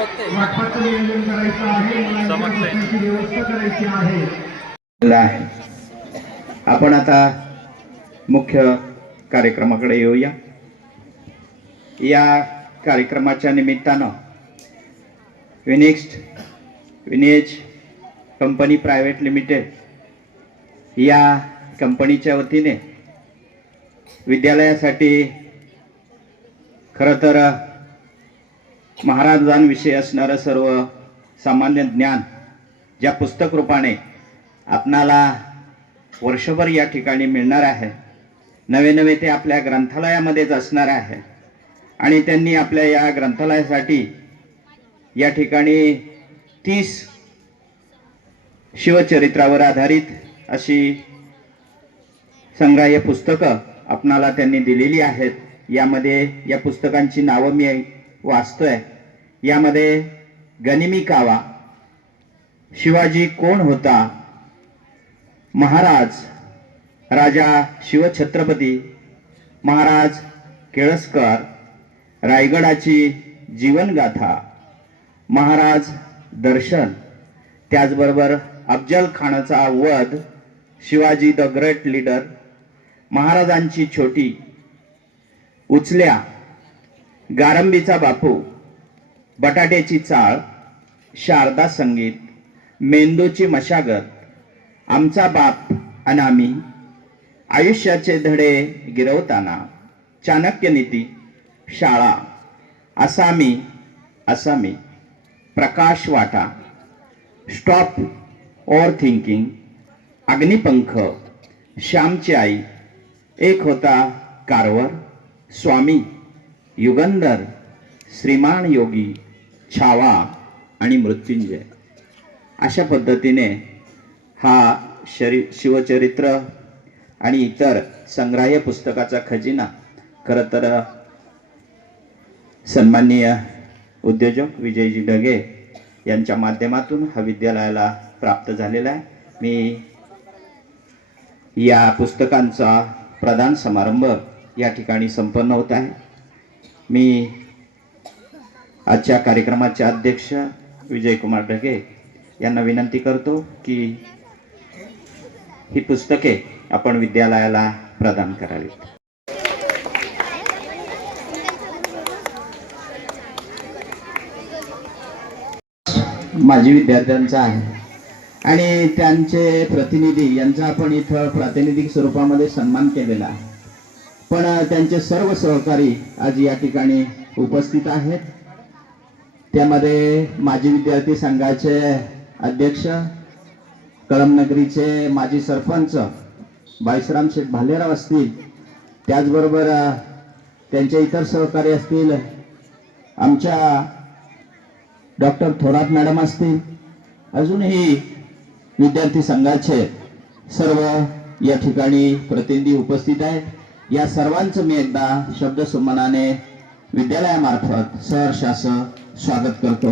वाटपाचं नियोजन करायचं आहे, मुलांची व्यवस्था करायची आहे. आपण आता मुख्य कार्यक्रमाकडे येऊया. या कार्यक्रमाच्या निमित्तानं विनेज कंपनी प्रायव्हेट लिमिटेड या कंपनीच्या वतीने विद्यालयासाठी खरं तर महाराजांविषयी असणारं सर्व सामान्य ज्ञान ज्या पुस्तक रूपाने आपणाला वर्षभर या ठिकाणी मिळणार आहे, नवे नवे ते आपल्या ग्रंथालयामध्येच असणार आहे. आणि त्यांनी आपल्या या ग्रंथालयासाठी या ठिकाणी 30 शिवचरित्रावर आधारित अशी संग्राह्य पुस्तकं आपणाला त्यांनी दिलेली आहेत. यामध्ये या पुस्तकांची नावं मी वाचतोय. यामध्ये गनिमी कावा, शिवाजी कोण होता, महाराज राजा शिवछत्रपती, महाराज केळसकर, रायगडाची जीवनगाथा, महाराज दर्शन, त्याचबरोबर अफजल खानाचा वध, शिवाजी द ग्रेट लीडर, महाराजांची छोटी, उचल्या, गारंबीचा बापू, बटाट्याची चाळ, शारदा संगीत, मेंदूची मशागत, आमचा बाप अनामी, आयुष्याचे धडे गिरवताना, चाणक्य नीती, शाळा, असामी, प्रकाश वाटा, स्टॉप ओव्हर थिंकिंग, अग्निपंख, श्यामची आई, एक होता कारवर, स्वामी, युगंधर, श्रीमान योगी, छावा आणि मृत्युंजय. अशा पद्धतीने हा शिवचरित्र आणि इतर संग्राह्य पुस्तकाचा खजिना खरं तर सन्माननीय उद्योजक विजयजी ढगे यांच्या माध्यमातून हा विद्यालयाला प्राप्त झालेला आहे. मी या पुस्तकांचा प्रदान समारंभ या ठिकाणी संपन्न होत आहे. मी आजच्या कार्यक्रमाचे अध्यक्ष विजयकुमार ढगे यांना विनंती करतो की ही पुस्तके आपण विद्यालयाला प्रदान करावीत. माजी विद्यार्थ्यांचा आहे आणि त्यांचे प्रतिनिधी यांचा आपण इथं प्रातिनिधिक स्वरूपामध्ये सन्मान केलेला आहे. पण त्यांचे सर्व सहकारी आज या ठिकाणी उपस्थित आहेत. त्यामध्ये माजी विद्यार्थी संघाचे अध्यक्ष, कळमनगरीचे माजी सरपंच बाईसराम शेठ भालेराव असतील, त्याचबरोबर त्यांचे इतर सहकारी असतील, आमच्या डॉक्टर थोरात मॅडम असतील, अजूनही विद्यार्थी संघाचे सर्व या ठिकाणी प्रतिनिधी उपस्थित आहेत. या सर्वांचं मी एकदा शब्दसुमनाने विद्यालयामार्फत सहर्षास स्वागत करतो.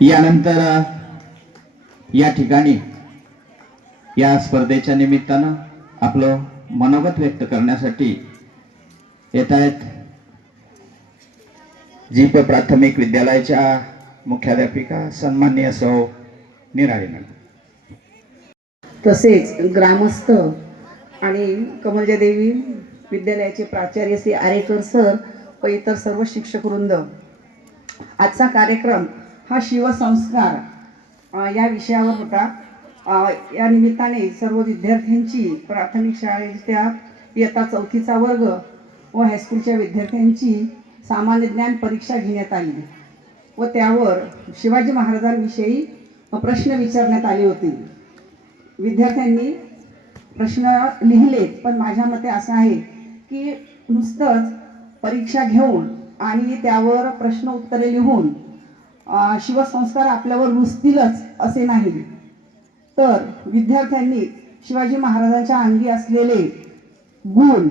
यानंतर या ठिकाणी या स्पर्धेच्या निमित्तानं आपलं मनोगत व्यक्त करण्यासाठी येत आहेत जीप प्राथमिक विद्यालयाच्या मुख्याध्यापिका सन्माननीय सौ निराळे मॅडम, तसेच ग्रामस्थ आणि कमलजा देवी विद्यालयाचे प्राचार्य श्री आरेकर सर व इतर सर्व शिक्षक वृंद. आजचा कार्यक्रम हा शिवसंस्कार या विषयावर होता. या निमित्ताने सर्व विद्यार्थ्यांची प्राथमिक शाळेच्या इयत्ता 4थीचा वर्ग व हायस्कूलच्या विद्यार्थ्यांची सामान्य ज्ञान परीक्षा घेण्यात आली व त्यावर शिवाजी महाराजांविषयी प्रश्न विचारण्यात आले होते. विद्यार्थ्यांनी प्रश्न लिहिले, पण माझ्या मते असं आहे की नुसतंच परीक्षा घेऊन आणि त्यावर प्रश्न उत्तरे लिहून शिवसंस्कार आपल्यावर रुजतीलच असे नाही, तर विद्यार्थ्यांनी शिवाजी महाराजांच्या अंगी असलेले गुण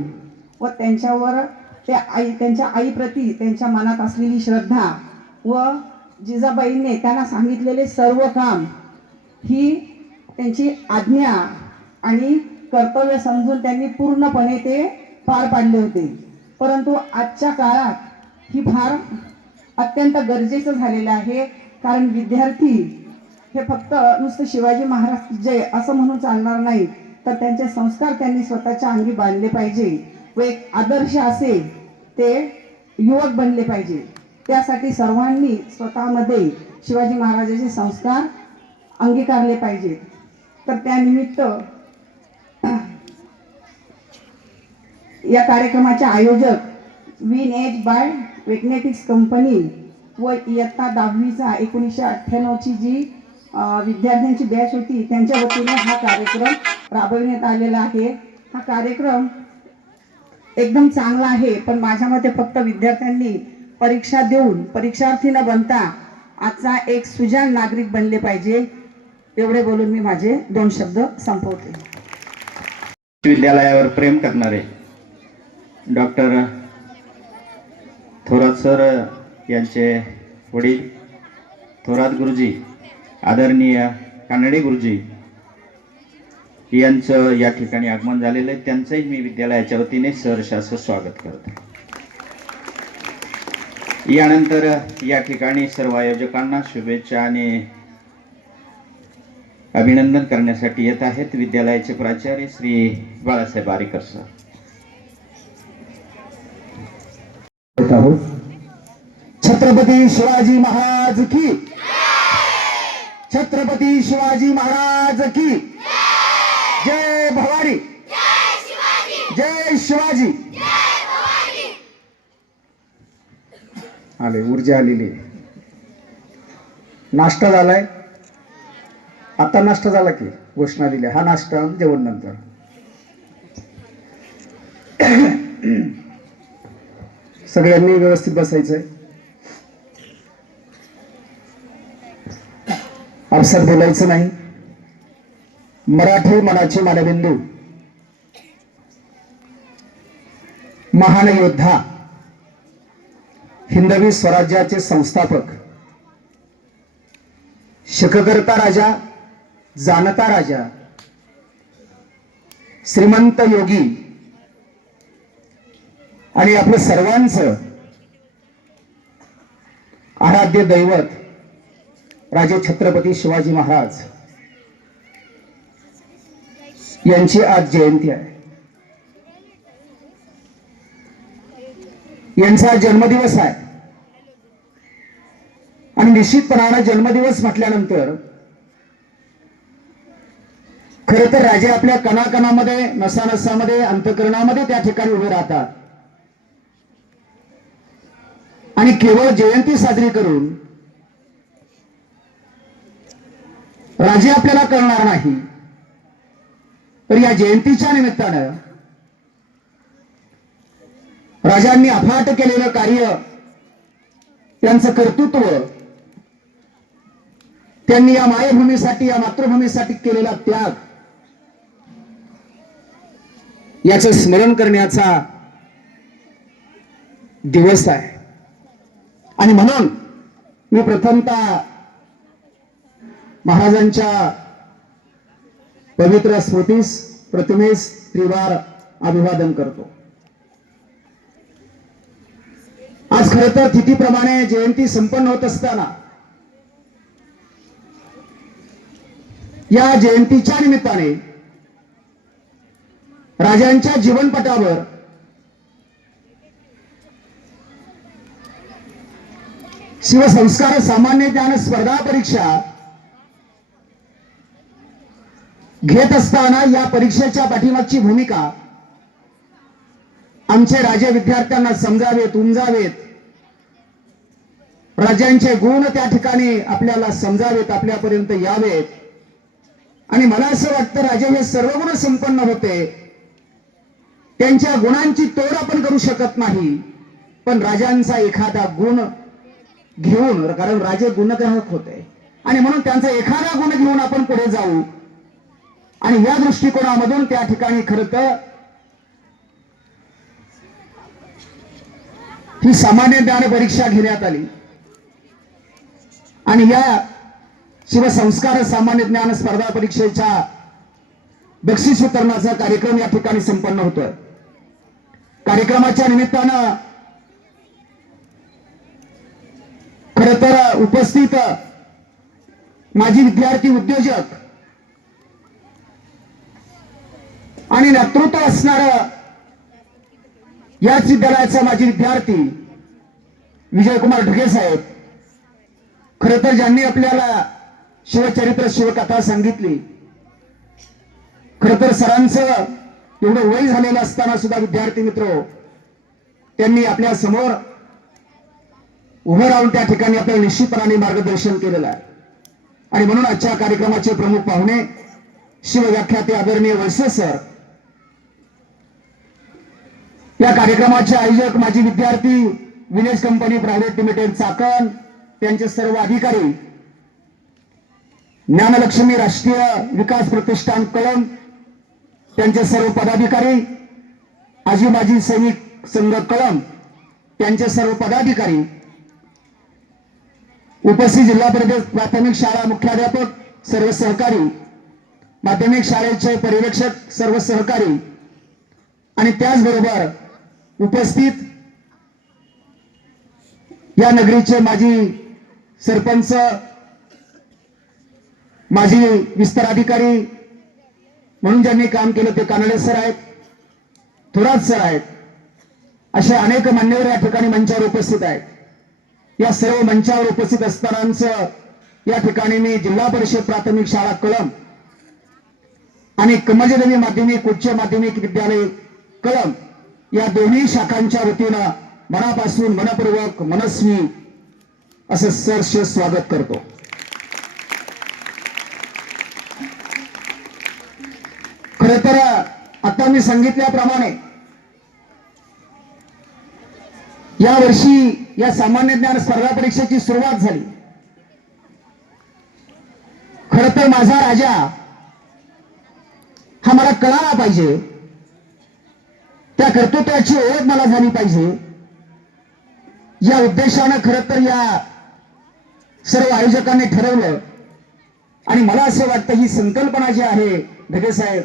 व त्यांच्यावर त्यांच्या आईप्रती त्यांच्या मनात असलेली श्रद्धा व जिजाबाईंनी त्यांना सांगितलेले सर्व काम ही त्यांची आज्ञा आणि कर्तव्य समजून त्यांनी पूर्णपणे ते पार पाडले होते. परंतु आजच्या काळात ही फार अत्यंत गरजेचं झालेलं आहे. कारण विद्यार्थी हे फक्त नुसतं शिवाजी महाराज जय असं म्हणून चालणार नाही, तर त्यांचे संस्कार त्यांनी स्वतःच्या अंगी बांधले पाहिजे व एक आदर्श असेल ते युवक बनले पाहिजे. त्यासाठी सर्वांनी स्वतःमध्ये शिवाजी महाराजांचे संस्कार अंगीकारले पाहिजेत. तर त्यानिमित्त या कार्यक्रमाचे आयोजक विन एज बाय वेटनेटिक्स कंपनी व इयत्ता 10वीचा 1998ची जी विद्यार्थ्यांची बॅच होती त्यांच्या वतीने हा कार्यक्रम राबविण्यात आलेला आहे. हा कार्यक्रम एकदम चांगला आहे, पण माझ्या मते फक्त विद्यार्थ्यांनी परीक्षा देऊन परीक्षार्थी न बनता आजचा एक सुजाण नागरिक बनले पाहिजे. एवढे बोलून मी माझे 2 शब्द संपवते. विद्यालयावर प्रेम करणारे डॉक्टर थोरात सर यांचे वडील थोरात गुरुजी, आदरणीय कानडे गुरुजी यांचं या ठिकाणी आगमन झालेलं आहे. त्यांचंही मी विद्यालयाच्या वतीने सहर्ष असं स्वागत करतो. यानंतर या ठिकाणी सर्व आयोजकांना शुभेच्छा आणि अभिनंदन करण्यासाठी येत आहेत विद्यालयाचे प्राचार्य श्री बाळासाहेब आरेकर सर. छत्रपती शिवाजी महाराज की, छत्रपती शिवाजी महाराज की जय. भवानी जय शिवाजी. आले, ऊर्जा आलेली. नाश्ता झालाय, आता नाश्ता झाला की घोषणा दिली. हा नाश्ता जेवण नंतर. सगळ्यांनी व्यवस्थित बसायचंय. अवसर बोलायचं नाही. मराठी मनाचे मानबिंदू, महान योद्धा, हिंदवी स्वराज्याचे संस्थापक, शककर्ता राजा, जाणता राजा, श्रीमंत योगी आणि आपलं सर्वांचं आराध्य दैवत राजे छत्रपती शिवाजी महाराज यांची आज जयंती आहे. यांचा जन्मदिवस आहे आणि निश्चितपणाने जन्मदिवस म्हटल्यानंतर खरं तर राजे आपल्या कणाकणामध्ये, नसानसामध्ये, अंतःकरणामध्ये त्या ठिकाणी उभे राहतात आणि केवळ जयंती साजरी करून राजे आपल्याला कळणार नाही, तर या जयंतीच्या निमित्तानं राजांनी अफाट केलेलं कार्य, त्यांचं कर्तृत्व, त्यांनी या मायभूमीसाठी, या मातृभूमीसाठी केलेला त्याग याचं स्मरण करण्याचा दिवस आहे. आणि म्हणून मी प्रथमतः महाराजांच्या पवित्र स्मृतीस प्रतिमेस त्रिवार अभिवादन करतो. आज खरं तर तिथीप्रमाणे जयंती संपन्न होत असताना या जयंतीच्या निमित्ताने राजांच्या जीवनपटावर शिवसंस्कार सामान्य ज्ञान स्पर्धा परीक्षा घेत असताना या परीक्षेच्या पाठीमागची भूमिका आमचे राजे विद्यार्थ्यांना समजावेत, उमजावेत, राजांचे गुण त्या ठिकाणी आपल्याला समजावेत, आपल्यापर्यंत यावेत. आणि मला असं वाटतं राजे हे सर्व गुण संपन्न होते, त्यांच्या गुणांची तोड आपण करू शकत नाही, पण राजांचा एखादा गुण घेऊन, कारण राजे गुणग्राहक होते आणि म्हणून त्यांचा एखादा गुण घेऊन आपण पुढे जाऊ. आणि या दृष्टिकोनामधून त्या ठिकाणी खरं तर ही सामान्य ज्ञान परीक्षा घेण्यात आली आणि या शिवसंस्कार सामान्य ज्ञान स्पर्धा परीक्षेच्या बक्षीस वितरणाचा कार्यक्रम या ठिकाणी संपन्न होतोय. कार्यक्रमाच्या निमित्तानं खर तर उपस्थित माजी विद्यार्थी उद्योजक आणि नेतृत्व असणार याच विद्यालयाचा माजी विद्यार्थी विजयकुमार ढगे साहेब, खर तर ज्यांनी आपल्याला शिवचरित्र शिवकथा सांगितली. खर तर सरांचं एवढं वय झालेलं असताना सुद्धा विद्यार्थी मित्र त्यांनी आपल्या समोर उभं राहून त्या ठिकाणी आपल्याला निश्चितपणाने मार्गदर्शन केलेलं आहे. आणि म्हणून आजच्या कार्यक्रमाचे प्रमुख पाहुणे शिवव्याख्याते आदरणीय वळसे सर, या कार्यक्रमाचे आयोजक माजी विद्यार्थी Vinesh company private limited Chakan, त्यांचे सर्व अधिकारी, ज्ञानलक्ष्मी राष्ट्रीय विकास प्रतिष्ठान कळंब, त्यांचे सर्व पदाधिकारी, आजी माजी सैनिक संघ कळंब, त्यांचे सर्व पदाधिकारी, उपस्थित जिल्हा परिषद प्राथमिक शाळा मुख्याध्यापक, सर्व सहकारी, माध्यमिक शाळेचे पर्यवेक्षक, सर्व सहकारी, आणि त्याचबरोबर उपस्थित या नगरीचे माजी सरपंच, माजी विस्तार अधिकारी म्हणून ज्यांनी काम केलं ते कानडे सर आहेत, थोरात सर आहेत, असे अनेक मान्यवर या ठिकाणी मंचावर उपस्थित आहेत. या सर्व मंचावर उपस्थित असतानांचं या ठिकाणी मी जिल्हा परिषद प्राथमिक शाळा कळंब आणि कमलदेवी माध्यमिक उच्च माध्यमिक विद्यालय कळंब या दोन्ही शाखांच्या वतीनं मनापासून मनपूर्वक मनस्वी असं सहर्ष स्वागत करतो. खर तर आता मी सांगितल्याप्रमाणे या वर्षी या सामान्य ज्ञान स्पर्धा परीक्षेची सुरुवात झाली. खर तर माझा राजा हा मला कळाला पाहिजे, त्या कर्तृत्वाची ओळख मला झाली पाहिजे, या उद्देशानं खरं तर या सर्व आयोजकांनी ठरवलं. आणि मला असं वाटतं ही संकल्पना जी आहे ढगे साहेब,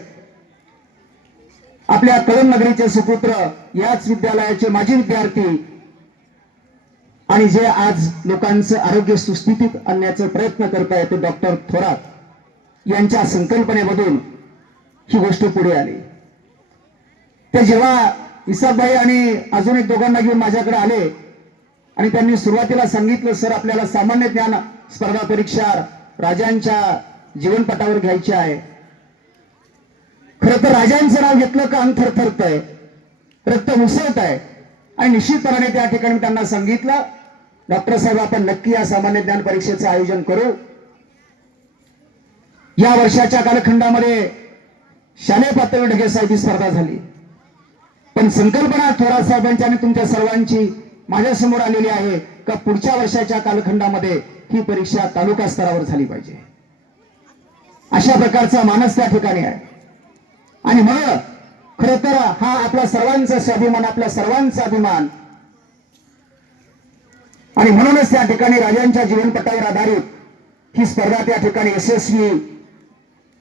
आपल्या कळंब नगरीचे सुपुत्र, याच विद्यालयाचे माजी विद्यार्थी आणि जे आज लोकांचं आरोग्य सुस्थितीत आणण्याचा प्रयत्न करतायत ते डॉक्टर थोरात यांच्या संकल्पनेमधून ही गोष्ट पुढे आली. ते जेव्हा इसाबाई आणि अजून एक दोघांना घेऊन माझ्याकडे आले आणि त्यांनी सुरुवातीला सांगितलं, सर आपल्याला सामान्य ज्ञान स्पर्धा परीक्षा राजांच्या जीवनपटावर घ्यायची आहे. खरं तर राजांचं नाव घेतलं का अंग थरथरतंय, रक्त मुसळत आहे. आणि निश्चितपणाने त्या ठिकाणी त्यांना सांगितलं, डॉक्टर साहेब आपण नक्की या सामान्य ज्ञान परीक्षेचं आयोजन करू. या वर्षाच्या कालखंडामध्ये शालेय पातळीवर ढगे साहेब ही स्पर्धा झाली, पण संकल्पना थोरात साहेबांची आणि तुमच्या सर्वांची माझ्यासमोर आलेली आहे का पुढच्या वर्षाच्या कालखंडामध्ये ही परीक्षा तालुका स्तरावर झाली पाहिजे. अशा प्रकारचा मानस त्या ठिकाणी आहे. आणि म्हणून खरं तर हा आपल्या सर्वांचा स्वाभिमान, आपल्या सर्वांचा अभिमान, आणि म्हणूनच त्या ठिकाणी राजांच्या जीवनपटावर आधारित ही स्पर्धा त्या ठिकाणी यशस्वी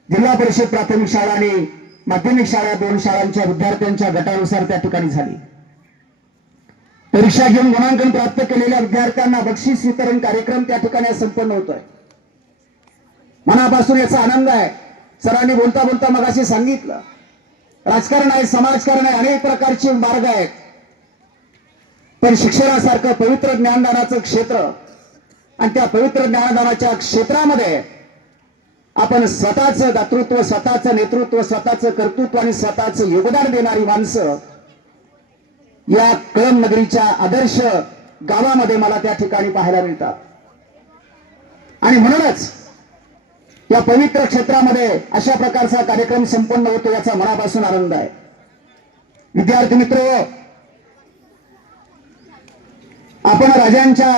जिल्हा परिषद प्राथमिक शाळा आणि माध्यमिक शाळा दोन शाळांच्या विद्यार्थ्यांच्या गटानुसार त्या ठिकाणी झाली. परीक्षा घेऊन गुणांकन प्राप्त केलेल्या विद्यार्थ्यांना बक्षीस वितरण कार्यक्रम त्या ठिकाणी संपन्न होतोय. मनापासून याचा आनंद आहे. सरांनी बोलता बोलता मगाशी सांगितलं, राजकारण आहे, समाजकारण आहे, अनेक प्रकारचे मार्ग आहेत, पण शिक्षणासारखं पवित्र ज्ञानदानाचं क्षेत्र आणि त्या पवित्र ज्ञानदानाच्या क्षेत्रामध्ये आपण स्वतःचं दातृत्व, स्वतःचं नेतृत्व, स्वतःचं कर्तृत्व आणि स्वतःचं योगदान देणारी माणसं या कळंब नगरीच्या आदर्श गावामध्ये मला त्या ठिकाणी पाहायला मिळतात. आणि म्हणूनच या पवित्र क्षेत्रामध्ये अशा प्रकारचा कार्यक्रम संपन्न होतो याचा मनापासून आनंद आहे. विद्यार्थी मित्र, आपण राजांच्या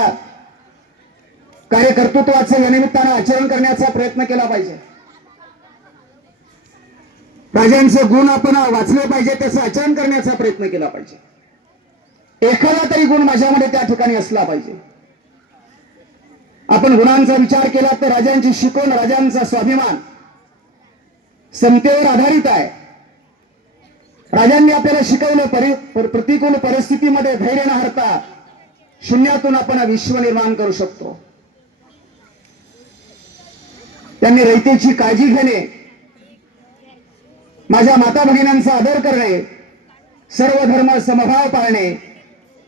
कार्यकर्तृत्वाचं या निमित्तानं आचरण करण्याचा प्रयत्न केला पाहिजे. राजांचे गुण आपण वाचले पाहिजे, त्याचं आचरण करण्याचा प्रयत्न केला पाहिजे. एखादा तरी गुण माझ्यामध्ये त्या ठिकाणी असला पाहिजे. आपण गुणांचा विचार केला तर राजांची शिकवण, राजांचा स्वाभिमान समतेवर आधारित आहे. राजांनी आपल्याला शिकवलं प्रतिकूल परिस्थितीमध्ये धैर्य न हरता शून्यातून आपण विश्व निर्माण करू शकतो. त्यांनी रयतेची काळजी घेणे, माझ्या माता भगिनींचा आदर करणे, सर्व धर्म समभाव पाळणे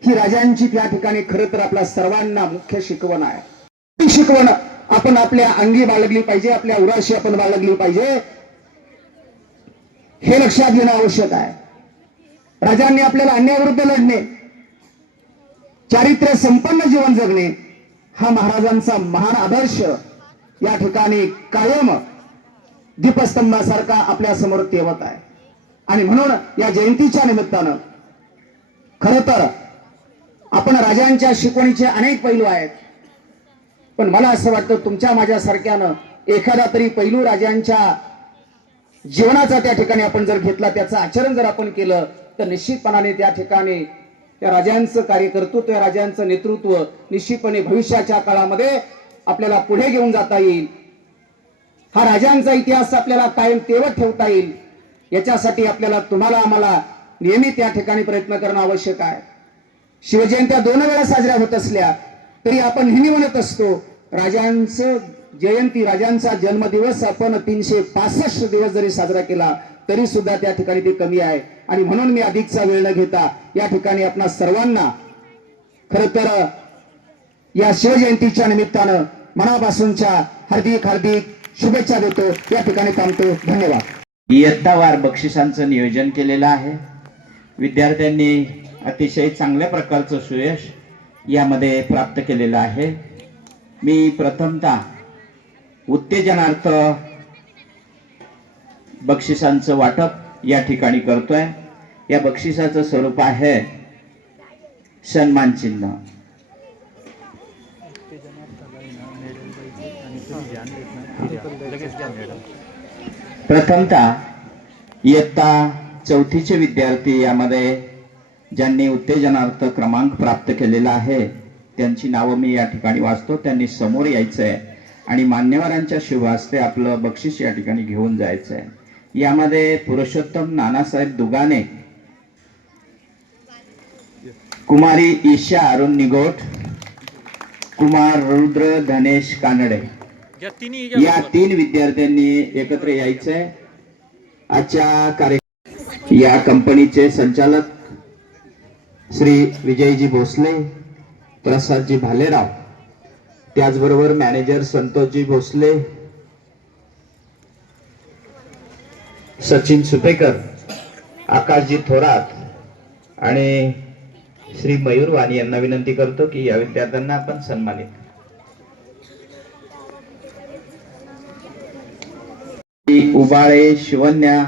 ही राजांची त्या ठिकाणी खरं तर आपल्या सर्वांना मुख्य शिकवण आहे. ती शिकवण आपण आपल्या अंगी बाळगली पाहिजे, आपल्या उराशी आपण बाळगली पाहिजे, हे लक्षात घेणं आवश्यक आहे. राजांनी आपल्याला अन्यायाविरुद्ध लढणे, चारित्र्य संपन्न जीवन जगणे हा महाराजांचा महान आदर्श या ठिकाणी कायम दीपस्तंभासारखा आपल्या समोर तेवत आहे. आणि म्हणून या जयंतीच्या निमित्तानं खरं तर आपण राजांच्या शिकवणीचे अनेक पैलू आहेत, पण मला असं वाटतं तुमच्या माझ्यासारख्यानं एखादा तरी पैलू राजांच्या जीवनाचा त्या ठिकाणी आपण जर घेतला, त्याचं आचरण जर आपण केलं तर निश्चितपणाने त्या ठिकाणी त्या राजांचं कार्यकर्तृत्व, राजांचं नेतृत्व निश्चितपणे भविष्याच्या काळामध्ये आपल्याला पुढे घेऊन जाता येईल. हा राजांचा इतिहास आपल्याला कायम तेवत ठेवता येईल. याच्यासाठी आपल्याला तुम्हाला आम्हाला नियमित या ठिकाणी प्रयत्न करणं आवश्यक आहे. शिवजयंत्या 2 वेळा साजऱ्या होत असल्या तरी आपण नेहमी म्हणत असतो राजांचं जयंती, राजांचा जन्मदिवस आपण 365 दिवस जरी साजरा केला तरी सुद्धा त्या ठिकाणी ते कमी आहे. आणि म्हणून मी अधिकचा वेळ न घेता या ठिकाणी आपणा सर्वांना खरं तर या शिवजयंतीच्या निमित्तानं मनापासूनच्या हार्दिक हार्दिक शुभेच्छा देतो. या ठिकाणी थांबतो. धन्यवाद. इयत्तावार बक्षिसांचं नियोजन केलेलं आहे. विद्यार्थ्यांनी अतिशय चांगल्या प्रकारचं सुयश यामध्ये प्राप्त केलेलं आहे. मी प्रथमतः उत्तेजनार्थ बक्षिसांचं वाटप या ठिकाणी करतोय. या बक्षिसाचं स्वरूप आहे सन्मान चिन्ह. प्रथमतः इयत्ता 4थीचे विद्यार्थी यामध्ये ज्यांनी उत्तेजनार्थ क्रमांक प्राप्त केलेला आहे त्यांची नावं मी या ठिकाणी वाचतो. त्यांनी समोर यायचंय आणि मान्यवरांच्या शुभ हस्ते आपलं बक्षीस या ठिकाणी घेऊन जायचंय. यामध्ये पुरुषोत्तम नानासाहेब दुगाने, कुमारी ईशा अरुण निगोट, कुमार रुद्र धनेश कानडे या 3 विद्यार्थ्यांनी एकत्र यायचंय. आजच्या कार्यक्रम या कंपनीचे संचालक श्री विजयजी भोसले, प्रसादजी भालेराव, त्याचबरोबर मॅनेजर संतोषजी भोसले, सचिन सुपेकर, आकाशजी थोरात आणि श्री मयूर वाणी यांना विनंती करतो की या विद्यार्थ्यांना आपण सन्मानित. उबाळे शिवन्या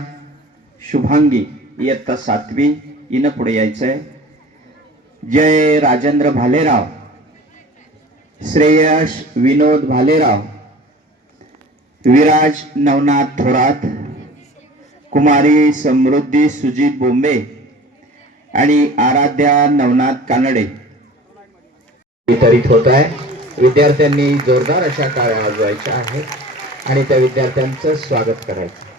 शुभांगी इयत्ता 7वी हिनं पुढे यायचंय. जय राजेंद्र भालेराव, श्रेयश विनोद भालेराव, विराज नवनाथ थोरात, कुमारी समृद्धी सुजित बोंबे आणि आराध्या नवनाथ कानडे वितरित होत आहे. विद्यार्थ्यांनी जोरदार अशा टाळ्या वाजवायच्या आहेत आणि त्या विद्यार्थ्यांचं स्वागत करायचं.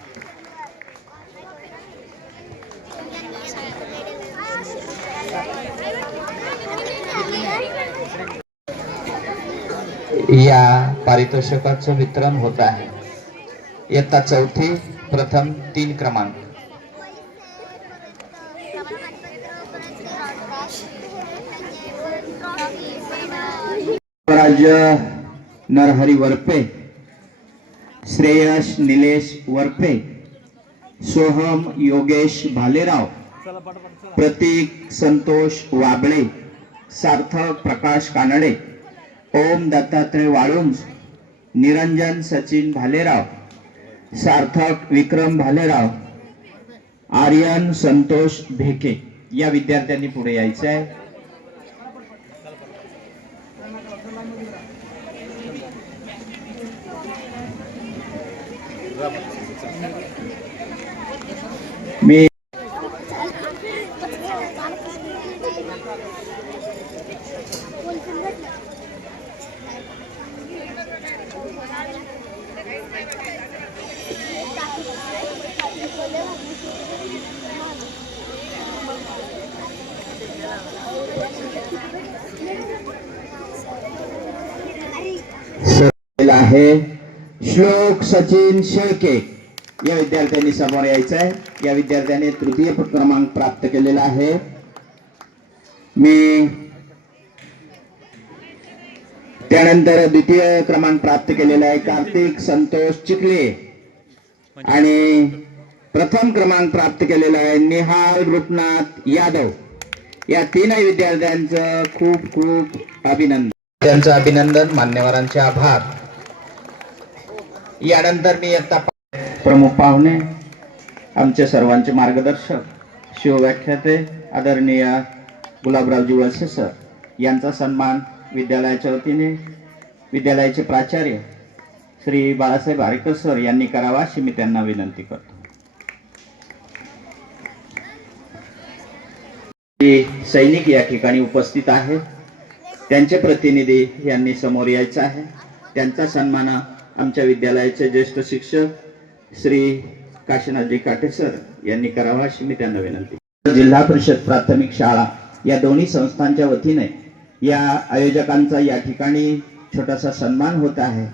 या पारितोषिकाचं वितरण होत आहे. इयत्ता 4थी प्रथम 3 क्रमांक. राज नरहरी वरपे, श्रेयश निलेश वरपे, सोहम योगेश भालेराव, प्रतीक संतोष वाबळे, सार्थक प्रकाश कानडे, ओम दत्तात्रय वाळुंज, निरंजन सचिन भालेराव, सार्थक विक्रम भालेराव, आर्यन संतोष भेके या विद्यार्थ्यांनी पुढे यायचं आहे. मी आहे श्लोक सचिन शेळके या विद्यार्थ्यांनी समोर यायचं आहे. या विद्यार्थ्याने तृतीय क्रमांक प्राप्त केलेला आहे. मी त्यानंतर द्वितीय क्रमांक प्राप्त केलेला आहे कार्तिक संतोष चिखले आणि प्रथम क्रमांक प्राप्त केलेला आहे निहाल रूपनाथ यादव. या तीनही विद्यार्थ्यांचं खूप खूप अभिनंदन. त्यांचं अभिनंदन, मान्यवरांचे आभार. यानंतर मी आता प्रमुख पाहुणे आमचे सर्वांचे मार्गदर्शक शिवव्याख्याते आदरणीय गुलाबरावजी वळसे सर यांचा सन्मान विद्यालयाच्या वतीने विद्यालयाचे प्राचार्य श्री बाळासाहेब आरेकर सर यांनी करावा अशी मी त्यांना विनंती करतो. सैनिक या ठिकाणी उपस्थित आहेत. त्यांचे प्रतिनिधी यांनी समोर यायचं आहे. त्यांचा सन्मान आमच्या विद्यालयाचे ज्येष्ठ शिक्षक श्री काशीनाथजी काटे सर यांनी करावा अशी मी त्यांना विनंती. जिल्हा परिषद प्राथमिक शाळा या दोन्ही संस्थांच्या वतीने या आयोजकांचा या ठिकाणी छोटासा सन्मान होत आहे.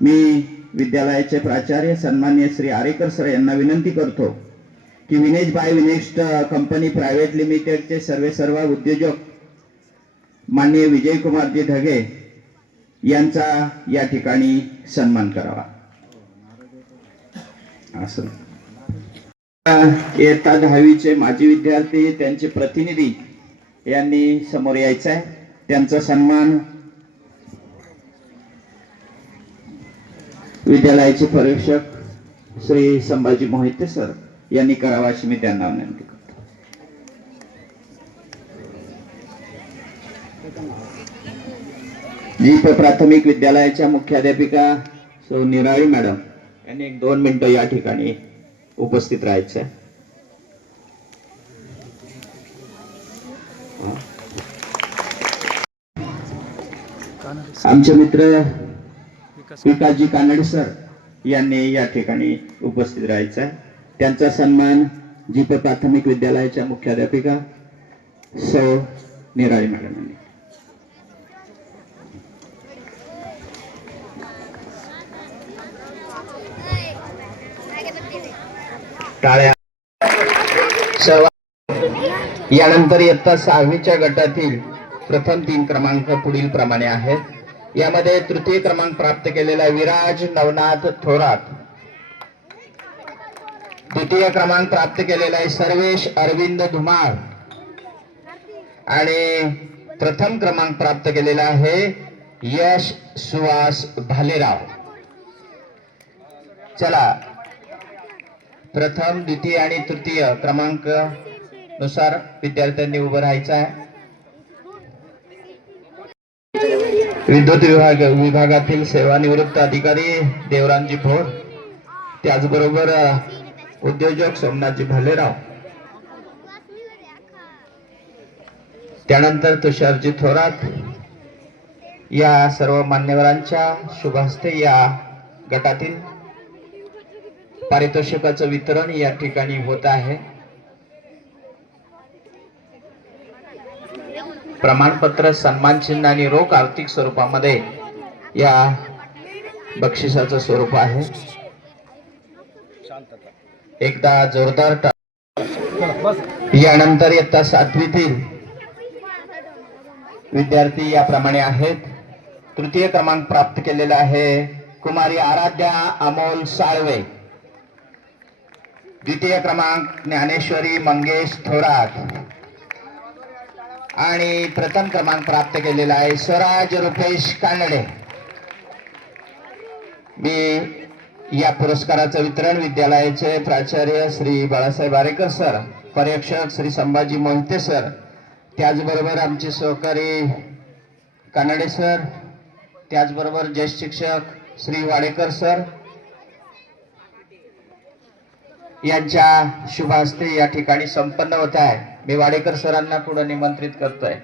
मी विद्यालयाचे प्राचार्य सन्माननीय श्री आरेकर सर यांना विनंती करतो की Vinesh by Vinesh company private लिमिटेडचे सर्व उद्योजक माननीय विजयकुमारजी ढगे यांचा या ठिकाणी सन्मान करावा. असं इयत्ता 10वीचे माजी विद्यार्थी त्यांचे प्रतिनिधी यांनी समोर यायचं आहे. त्यांचा सन्मान विद्यालयाचे परीक्षक श्री संभाजी मोहिते सर यांनी करावा अशी मी त्यांना विनंती करतो. जीप प्राथमिक विद्यालयाच्या मुख्याध्यापिका सौ निराळी मॅडम यांनी 1-2 मिनिटं या ठिकाणी उपस्थित राहायचं. आमचे मित्र विकासजी कानडे सर यांनी या ठिकाणी उपस्थित राहायचं आहे. त्यांचा सन्मान जीप प्राथमिक विद्यालयाच्या मुख्याध्यापिका सौ निराळी मॅडम यांनी. टाळ्या. यानंतर इयत्ता 6वीच्या गटातील प्रथम 3 क्रमांक पुढील प्रमाणे आहेत. यामध्ये तृतीय क्रमांक प्राप्त केलेला विराज नवनाथ थोरात, द्वितीय क्रमांक प्राप्त केलेला आहे सर्वेश अरविंद धुमाळ आणि प्रथम क्रमांक प्राप्त केलेला आहे यश सुहास भालेराव. चला, प्रथम, द्वितीय आणि तृतीय क्रमांक नुसार विद्यार्थ्यांनी उभं राहायचं आहे. विद्युत विभागातील सेवानिवृत्त अधिकारी देवरामजी भोर, त्याचबरोबर उद्योजक सोमनाथजी भालेराव, त्यानंतर तुषारजी थोरात या सर्व मान्यवरांच्या शुभ हस्ते या गटातील पारितोषिकाचं वितरण या ठिकाणी होत आहे. प्रमाणपत्र, सन्मान चिन्ह आणि रोख आर्थिक स्वरूपामध्ये या बक्षिसाचं स्वरूप आहे. एकदा जोरदार यानंतर इयत्ता 7वीतील विद्यार्थी याप्रमाणे आहेत. तृतीय क्रमांक प्राप्त केलेला आहे कुमारी आराध्या अमोल साळवे, द्वितीय क्रमांक ज्ञानेश्वरी मंगेश थोरात आणि प्रथम क्रमांक प्राप्त केलेला आहे स्वराज रुपेश कानडे. मी या पुरस्काराचं वितरण विद्यालयाचे प्राचार्य श्री बाळासाहेब आरेकर सर, पर्यवेक्षक श्री संभाजी मोहिते सर, त्याचबरोबर आमचे सहकारी कानडे सर, त्याचबरोबर ज्येष्ठ शिक्षक श्री वाडेकर सर यांच्या शुभ हस्ते या ठिकाणी संपन्न होत आहे. मी वाडेकर सरांना पुढे निमंत्रित करतोय.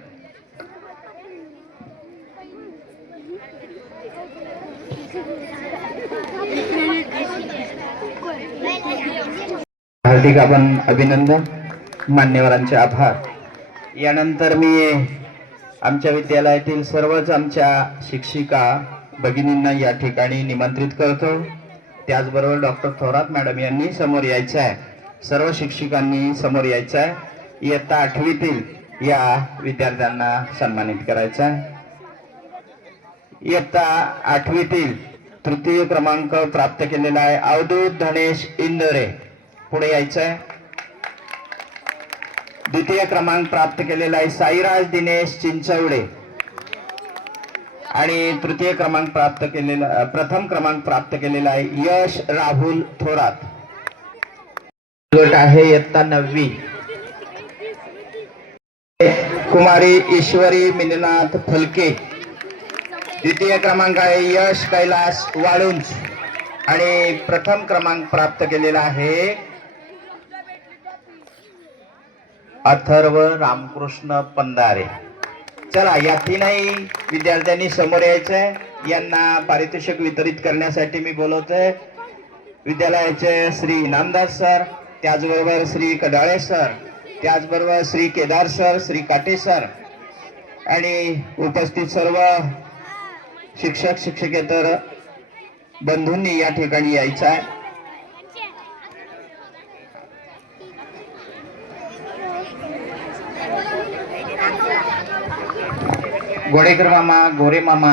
हार्दिक आपण अभिनंदन, मान्यवरांचे आभार. यानंतर मी आमच्या विद्यालयातील सर्वच आमच्या शिक्षिका, भगिनींना या ठिकाणी निमंत्रित करतो. त्याचबरोबर डॉक्टर थोरात मॅडम यांनी समोर यायचं आहे. सर्व शिक्षकांनी समोर यायचं आहे. इयत्ता 8वीतील या विद्यार्थ्यांना सन्मानित करायचं आहे. इयत्ता 8वीतील तृतीय क्रमांक प्राप्त केलेला आहे अवधूत धनेश इंदोरे, पुढे यायचं आहे. द्वितीय क्रमांक प्राप्त केलेला आहे साईराज दिनेश चिंचवडे आणि तृतीय क्रमांक प्राप्त केलेला प्रथम क्रमांक प्राप्त केलेला आहे यश राहुल थोरात. गट आहे इयत्ता 9वी कुमारी ईश्वरी मिलनाथ फलके. द्वितीय क्रमांक आहे यश कैलास वाळुंज आणि प्रथम क्रमांक प्राप्त केलेला आहे अथर्व रामकृष्ण पंधारे. चला, या तीनही विद्यार्थ्यांनी समोर यायचंय. यांना पारितोषिक वितरित करण्यासाठी मी बोलवतोय विद्यालयाचे श्री इनामदार सर, त्याचबरोबर श्री कडाळे सर, त्याचबरोबर श्री केदार सर, श्री काटे सर आणि उपस्थित सर्व शिक्षक शिक्षकेतर बंधूंनी या ठिकाणी यायचं आहे. गोडेकर मामा, गोरे मामा.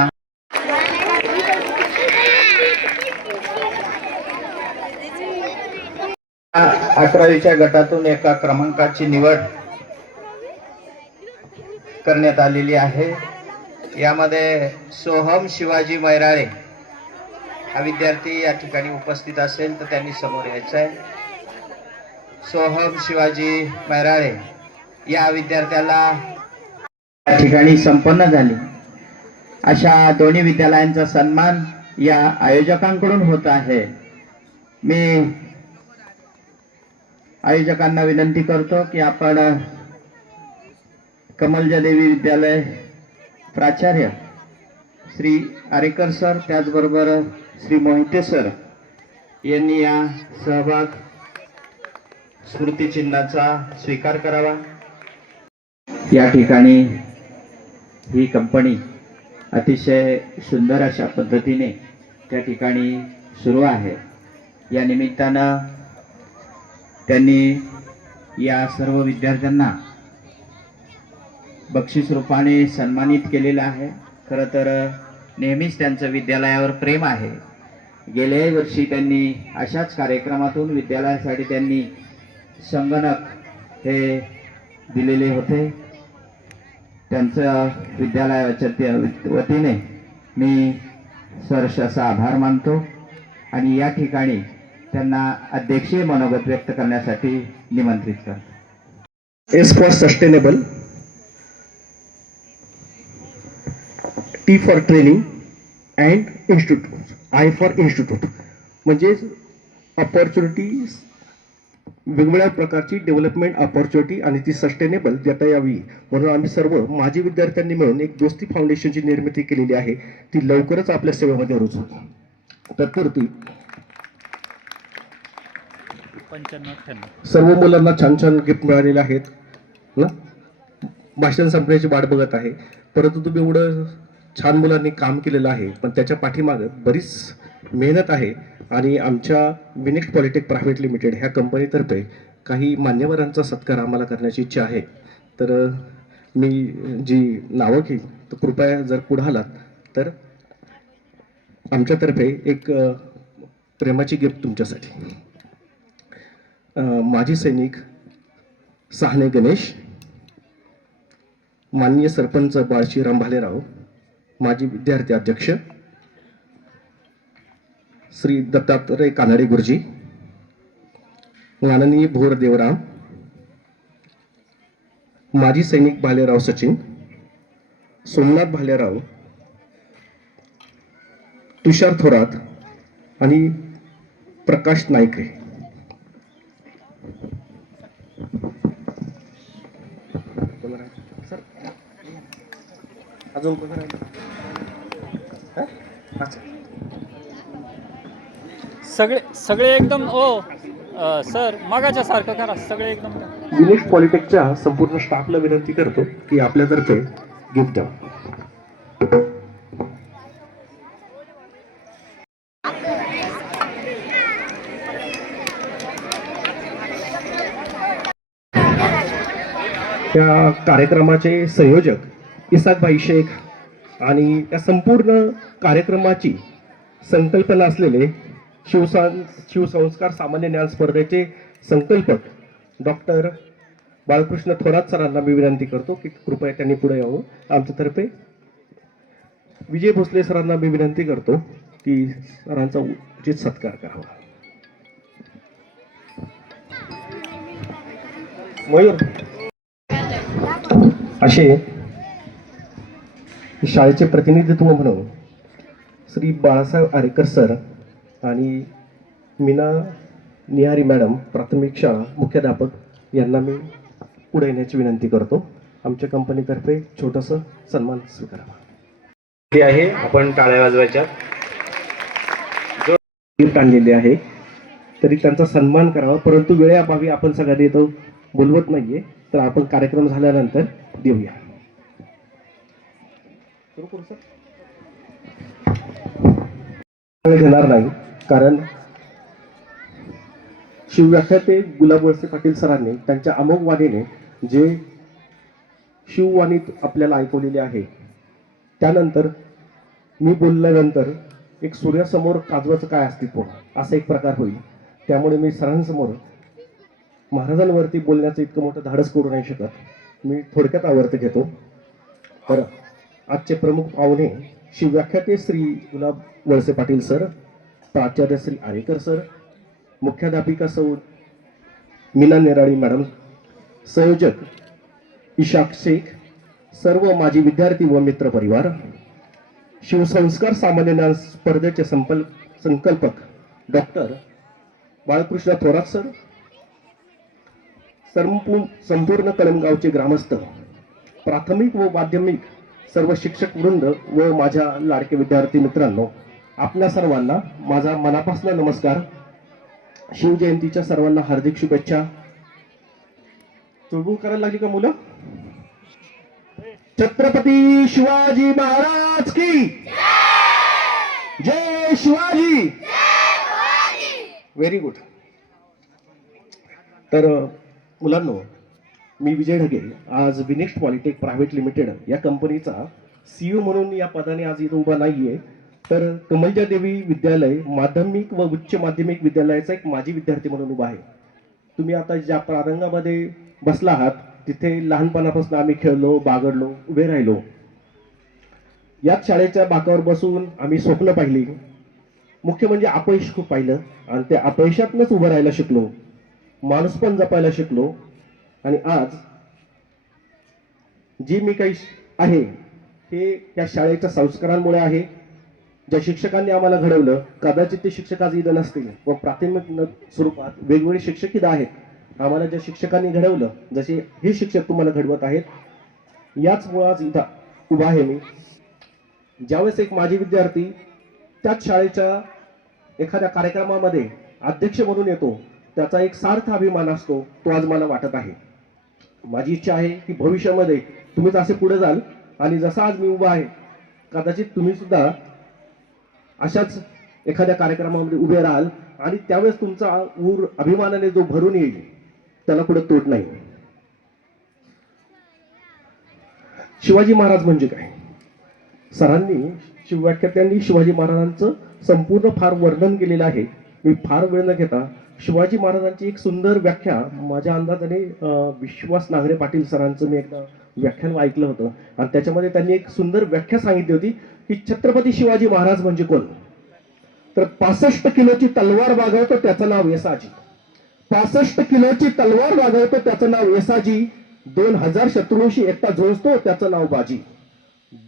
अकरावीच्या गटातून एका क्रमांकाची निवड करण्यात आलेली आहे. यामध्ये सोहम शिवाजी मैराळे हा विद्यार्थी या ठिकाणी उपस्थित असेल तर त्यांनी समोर यायचं आहे. सोहम शिवाजी मैराळे या विद्यार्थ्याला या ठिकाणी संपन्न झाली. अशा दोन्ही विद्यालयांचा सन्मान या आयोजकांकडून होत आहे. मी आयोजकांना विनंती करतो की आपण कमलजा देवी विद्यालय प्राचार्य श्री आरेकर सर, त्याचबरोबर श्री मोहिते सर यांनी या सहभाग स्मृतिचिन्हाचा स्वीकार करावा. या ठिकाणी ही कंपनी अतिशय सुंदर अशा पद्धतीने त्या ठिकाणी सुरू आहे. या निमित्तानं त्यांनी या सर्व विद्यार्थ्यांना बक्षीस रूपाने सन्मानित केलेलं आहे. खरं तर नेहमीच त्यांचं विद्यालयावर प्रेम आहे. गेल्याही वर्षी त्यांनी अशाच कार्यक्रमातून विद्यालयासाठी त्यांनी संगणक हे दिलेले होते. त्यांचं विद्यालयाच्या वतीने मी सहर्ष असा आभार मानतो आणि या ठिकाणी त्यांना अध्यक्षीय मनोगत व्यक्त करण्यासाठी निमंत्रित करतो. S for sustainable, T for training and institute, I for institute. म्हणजे अपॉर्च्युनिटीज, वेगवेगळ्या प्रकारची डेव्हलपमेंट अपॉर्च्युनिटी आणि ती सस्टेनेबल देता यावी म्हणून आम्ही सर्व माजी विद्यार्थ्यांनी मिळून एक दोस्ती फाउंडेशनची निर्मिती केलेली आहे. ती लवकरच आपल्या सेवेमध्ये रुजू. तत्पूर्वी सर्व मुलांना छान छान गिफ्ट मिळालेले आहेत ना. भाषण संपण्याची वाट बघत आहे, परंतु तुम्ही एवढं छान मुलांनी काम केलेलं आहे, पण त्याच्या पाठीमागं बरीच मेहनत आहे. आणि आमच्या विनिक्ट पॉलिटेक प्रायव्हेट लिमिटेड ह्या कंपनीतर्फे काही मान्यवरांचा सत्कार आम्हाला करण्याची इच्छा आहे. तर मी जी नावं घेईन तर कृपया जर पुढं आलात तर आमच्यातर्फे एक प्रेमाची गिफ्ट तुमच्यासाठी. माजी सैनिक सहाने गणेश, माननीय सरपंच बाळशीराम भालेराव, माजी विद्यार्थी अध्यक्ष श्री दत्तात्रय कानडे गुरुजी, माननीय भोर देवराम, माजी सैनिक भालेराव सचिन, सोमनाथ भालेराव, तुषार थोरात आणि प्रकाश नाईकरे. अजून सगळे एकदम सर मगाच्या सारखं करा. सगळे एकदम विनिक्ट पॉलिटेकच्या संपूर्ण स्टाफला विनंती करतो की आपल्यातर्फे गिफ्ट द्यावं. त्या कार्यक्रमाचे संयोजक इसाकभाई शेख आणि त्या संपूर्ण कार्यक्रमाची संकल्पना असलेले शिवसंस्कार सामान्य ज्ञान स्पर्धेचे संकल्पक डॉक्टर बाळकृष्ण थोरात सरांना मी विनंती करतो की कृपया त्यांनी पुढे यावं. आमच्यातर्फे विजय भोसले सरांना मी विनंती करतो की सरांचा उचित सत्कार करावा. मयूर असे शाळेचे प्रतिनिधित्व म्हणून श्री बाळासाहेब आरेकर सर आणि मीना निहारी मॅडम प्राथमिक शाळा मुख्याध्यापक यांना मी पुढे येण्याची विनंती करतो. आमच्या कंपनीतर्फे छोटंसं सन्मान स्वीकारावा. ते आहे आपण टाळ्या वाजवायच्या. गिफ्ट आणलेले आहे तरी त्यांचा सन्मान करावा, परंतु वेळेअभावी आपण सगळ्यांनी इथं बोलवत नाहीये, तर आपण कार्यक्रम झाल्यानंतर देऊया. घेणार नाही कारण शिवव्याख्याते गुलाब वळसे पाटील सरांनी त्यांच्या अमोघ वाणीने जे शिववाणीत आपल्याला ऐकवलेले आहे, त्यानंतर मी बोलल्यानंतर एक सूर्यासमोर काजवाचं काय अस्तित्व असा एक प्रकार होईल. त्यामुळे मी सरांसमोर महाराजांवरती बोलण्याचं इतकं मोठं धाडस करू नाही शकत. मी थोडक्यात आवर्त घेतो. तर आजचे प्रमुख पाहुणे शिवव्याख्याते श्री गुलाब वळसे पाटील सर, प्राचार्य श्री आरेकर सर, मुख्याध्यापिका सौ मीना नेराळी मॅडम, संयोजक इशाक शेख, सर्व माजी विद्यार्थी व मित्र परिवार, शिवसंस्कार सामान्य ज्ञान स्पर्धेचे संकल्पक डॉक्टर बाळकृष्ण थोरात सर, संपूर्ण कळमगावचे ग्रामस्थ, प्राथमिक व माध्यमिक सर्व शिक्षक वृंद व माझ्या लाडके विद्यार्थी मित्रांनो, आपल्या सर्वांना माझा मनापासून नमस्कार. शिवजयंतीच्या सर्वांना हार्दिक शुभेच्छा. चुळबुळ करायला लागली का मुलं? छत्रपती शिवाजी महाराज की जय. शिवाजी. Very good. तर मुलांनो, मी विजय ढगे आज विनेक्स्ट पॉलिटेक प्रायव्हेट लिमिटेड या कंपनीचा CEO म्हणून या पदाने आज इथं उभा नाहीये, तर कमलजा देवी विद्यालय माध्यमिक व उच्च माध्यमिक विद्यालयाचा एक माजी विद्यार्थी म्हणून उभा आहे. तुम्ही आता ज्या प्रारंगामध्ये बसला आहात तिथे लहानपणापासून आम्ही खेळलो, बागडलो, उभे राहिलो. याच शाळेच्या बाकावर बसून आम्ही स्वप्न पाहिली. मुख्य म्हणजे अपयश खूप पाहिलं आणि त्या अपयशातनंच उभं राहायला शिकलो, माणूस पण जपायला शिकलो. आणि आज जे मी काही आहे हे त्या शाळेच्या संस्कारांमुळे आहे. ज्या शिक्षकांनी आम्हाला घडवलं, कदाचित ते शिक्षक आज इथं नसतील व प्राथमिक स्वरूपात वेगवेगळे शिक्षक इथं आहेत. आम्हाला ज्या शिक्षकांनी घडवलं, जसे हे शिक्षक तुम्हाला घडवत आहेत, याच मुळात इथं उभा आहे मी. ज्यावेळेस एक माजी विद्यार्थी त्याच शाळेच्या एखाद्या कार्यक्रमामध्ये अध्यक्ष म्हणून येतो, त्याचा एक सार्थ अभिमान असतो, तो आज मला वाटत आहे. माझी इच्छा आहे की भविष्यामध्ये तुम्हीच असे पुढे जाल आणि जसा आज मी उभा आहे, कदाचित तुम्ही सुद्धा अशाच एखाद्या कार्यक्रमामध्ये उभे राहाल आणि त्यावेळेस तुमचा ऊर अभिमानाने जो भरून येईल त्याला कुठे तोट नाही. शिवाजी महाराज म्हणजे काय? सरांनी शिवव्याख्यात्यांनी शिवाजी महाराजांचं संपूर्ण फार वर्णन केलेलं आहे. मी फार वेळ न घेता शिवाजी महाराजांची एक सुंदर व्याख्या माझ्या अंदाजाने विश्वास नांगरे पाटील सरांचं मी एकदा व्याख्यान ऐकलं होतं आणि त्याच्यामध्ये त्यांनी एक सुंदर व्याख्या सांगितली होती की छत्रपती शिवाजी महाराज म्हणजे कोण? तर 65 किलोची तलवार वागवतो त्याचं नाव येसाजी. 65 किलोची तलवार वागवतो त्याचं नाव येसाजी. 2000 शत्रूंशी एकटा झुंजतो त्याचं नाव बाजी.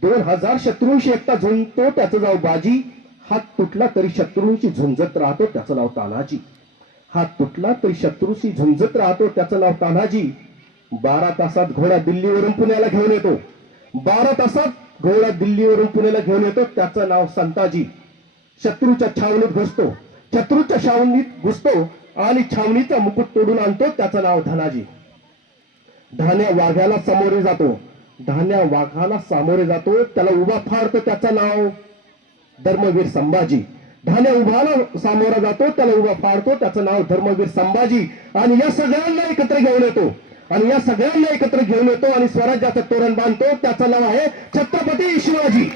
2000 शत्रूंशी एकटा झुंजतो त्याचं नाव बाजी. हात तुटला तरी शत्रूंशी झुंजत राहतो त्याचं नाव तानाजी. हात तुटला तरी शत्रूशी झुंजत राहतो त्याचं नाव तानाजी. 12 तासात घोडा दिल्लीवरून पुण्याला घेऊन येतो. 12 तासात घोडा दिल्लीवरून पुण्याला घेऊन येतो त्याचं नाव संताजी. शत्रूच्या छावणीत घुसतो, शत्रूच्या छावणीत घुसतो आणि छावणीचा मुकुट तोडून आणतो त्याचं नाव धनाजी. धान्या वाघाला सामोरे जातो, धान्या वाघाला सामोरे जातो, त्याला उभा फाडतो त्याचं नाव धर्मवीर संभाजी. धान्या उभाला सामोरा जातो, त्याला उभा फाडतो त्याचं नाव धर्मवीर संभाजी. आणि या सगळ्यांना एकत्र घेऊन येतो आणि या सगळ्यांना एकत्र घेऊन येतो आणि स्वराज्याचं तोरण बांधतो. त्याचं नाव आहे छत्रपती शिवाजी.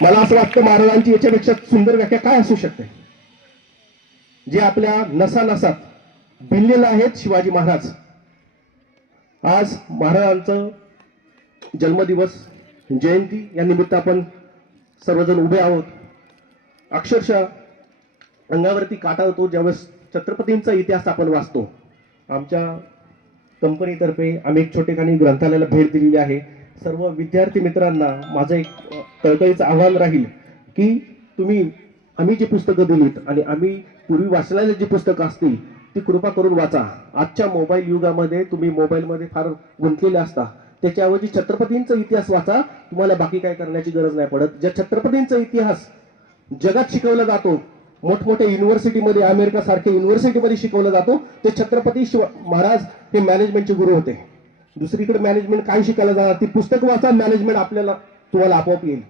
मला असं वाटतं महाराजांची याच्यापेक्षा सुंदर व्याख्या काय असू शकते. जे आपल्या नसानसात भिनलेले आहेत शिवाजी महाराज. आज महाराजांचं जन्मदिवस जयंती या निमित्त आपण सर्वजण उभे आहोत. अक्षरशः अंगावरती काटा होतो ज्यावेळेस छत्रपतींचा इतिहास आपण वाचतो. आमच्या कंपनीतर्फे आम्ही एक छोटेखानी ग्रंथालयाला भेट दिलेली आहे. सर्व विद्यार्थी मित्रांना माझं एक कळकळीचं आव्हान राहील की आम्ही जी पुस्तकं दिलीत आणि आम्ही पूर्वी वाचलेली जी पुस्तकं असतील ती कृपा करून वाचा. आजच्या मोबाईल युगामध्ये तुम्ही मोबाईलमध्ये फार गुंतलेले असता. त्याच्याऐवजी छत्रपतींचा इतिहास वाचा. तुम्हाला बाकी काय करण्याची गरज नाही पडत. ज्या छत्रपतींचा इतिहास जगात शिकवला जातो, मोठमोठ्या युनिव्हर्सिटीमध्ये, अमेरिका सारख्या युनिव्हर्सिटीमध्ये शिकवला जातो, ते छत्रपती महाराज हे मॅनेजमेंटचे गुरु होते. दुसरीकडे मॅनेजमेंट काय शिकायला जाणार, ती पुस्तक वाचा, मॅनेजमेंट तुम्हाला आपोआप येईल.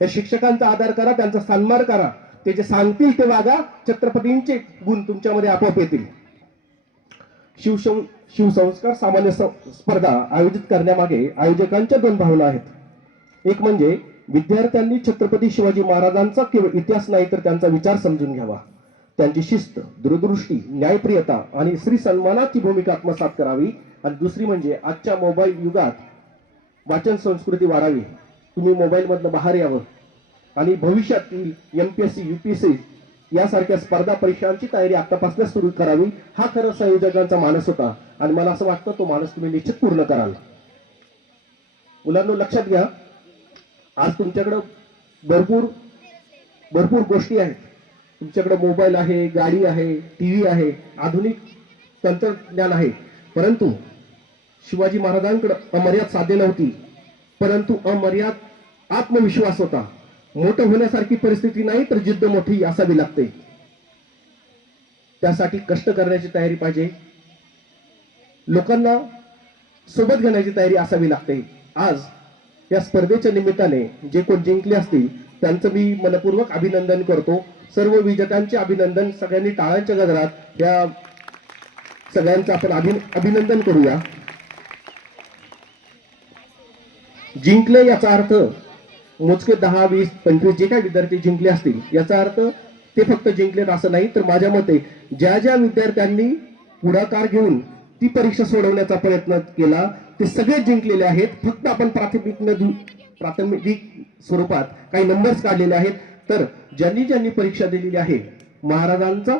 या शिक्षकांचा आदर करा, त्यांचा सन्मान करा, ते जे सांगतील ते वागा. छत्रपतींचे गुण तुमच्यामध्ये आपोआप येतील. शिवसंस्कार सामान्य स्पर्धा आयोजित करण्यामागे आयोजकांच्या 2 भावना आहेत. एक म्हणजे विद्यार्थ्यांनी छत्रपती शिवाजी महाराजांचा केवळ इतिहास नाही तर त्यांचा विचार समजून घ्यावा. त्यांची शिस्त, दूरदृष्टी, न्यायप्रियता आणि स्त्री सन्मानाची भूमिका आत्मसात करावी. आणि दुसरी म्हणजे आजच्या मोबाईल युगात वाचन संस्कृती वाढावी. तुम्ही मोबाईलमधनं बाहेर यावं आणि भविष्यातील MPSC, UPSC यासारख्या स्पर्धा परीक्षांची तयारी आतापासूनच सुरू करावी. हा खरं संयोजकांचा मानस होता आणि मला असं वाटतं तो मानस तुम्ही निश्चित पूर्ण कराल. मुलांनो, लक्षात घ्या, आज तुमच्याकडं भरपूर गोष्टी आहेत. तुमच्याकडे मोबाईल आहे, गाडी आहे, TV आहे, आधुनिक तंत्रज्ञान आहे. परंतु शिवाजी महाराजांकडे अमर्याद साधने नव्हती, परंतु अमर्याद आत्मविश्वास होता. मोठं होण्यासारखी परिस्थिती नाही तर जिद्द मोठी असावी लागते. त्यासाठी कष्ट करण्याची तयारी पाहिजे. लोकांना सोबत घेण्याची तयारी असावी लागते. आज या स्पर्धेच्या निमित्ताने जे कोण जिंकले असतील त्यांचं मी मनपूर्वक अभिनंदन करतो. सर्व विजेत्यांचे अभिनंदन. सगळ्यांनी टाळ्यांच्या गजरात या सगळ्यांचं आपण अभिनंदन करूया. जिंकले याचा अर्थ मोजके 10, 20, 25 जे काही विद्यार्थी जिंकले असतील याचा अर्थ ते फक्त जिंकलेत असं नाही, तर माझ्या मते ज्या विद्यार्थ्यांनी पुढाकार घेऊन ती परीक्षा सोडवण्याचा प्रयत्न केला ते सगळे जिंकलेले आहेत. फक्त आपण प्राथमिक स्वरूपात काही नंबर्स काढलेले आहेत. तर ज्यांनी परीक्षा दिलेली आहे, महाराजांचा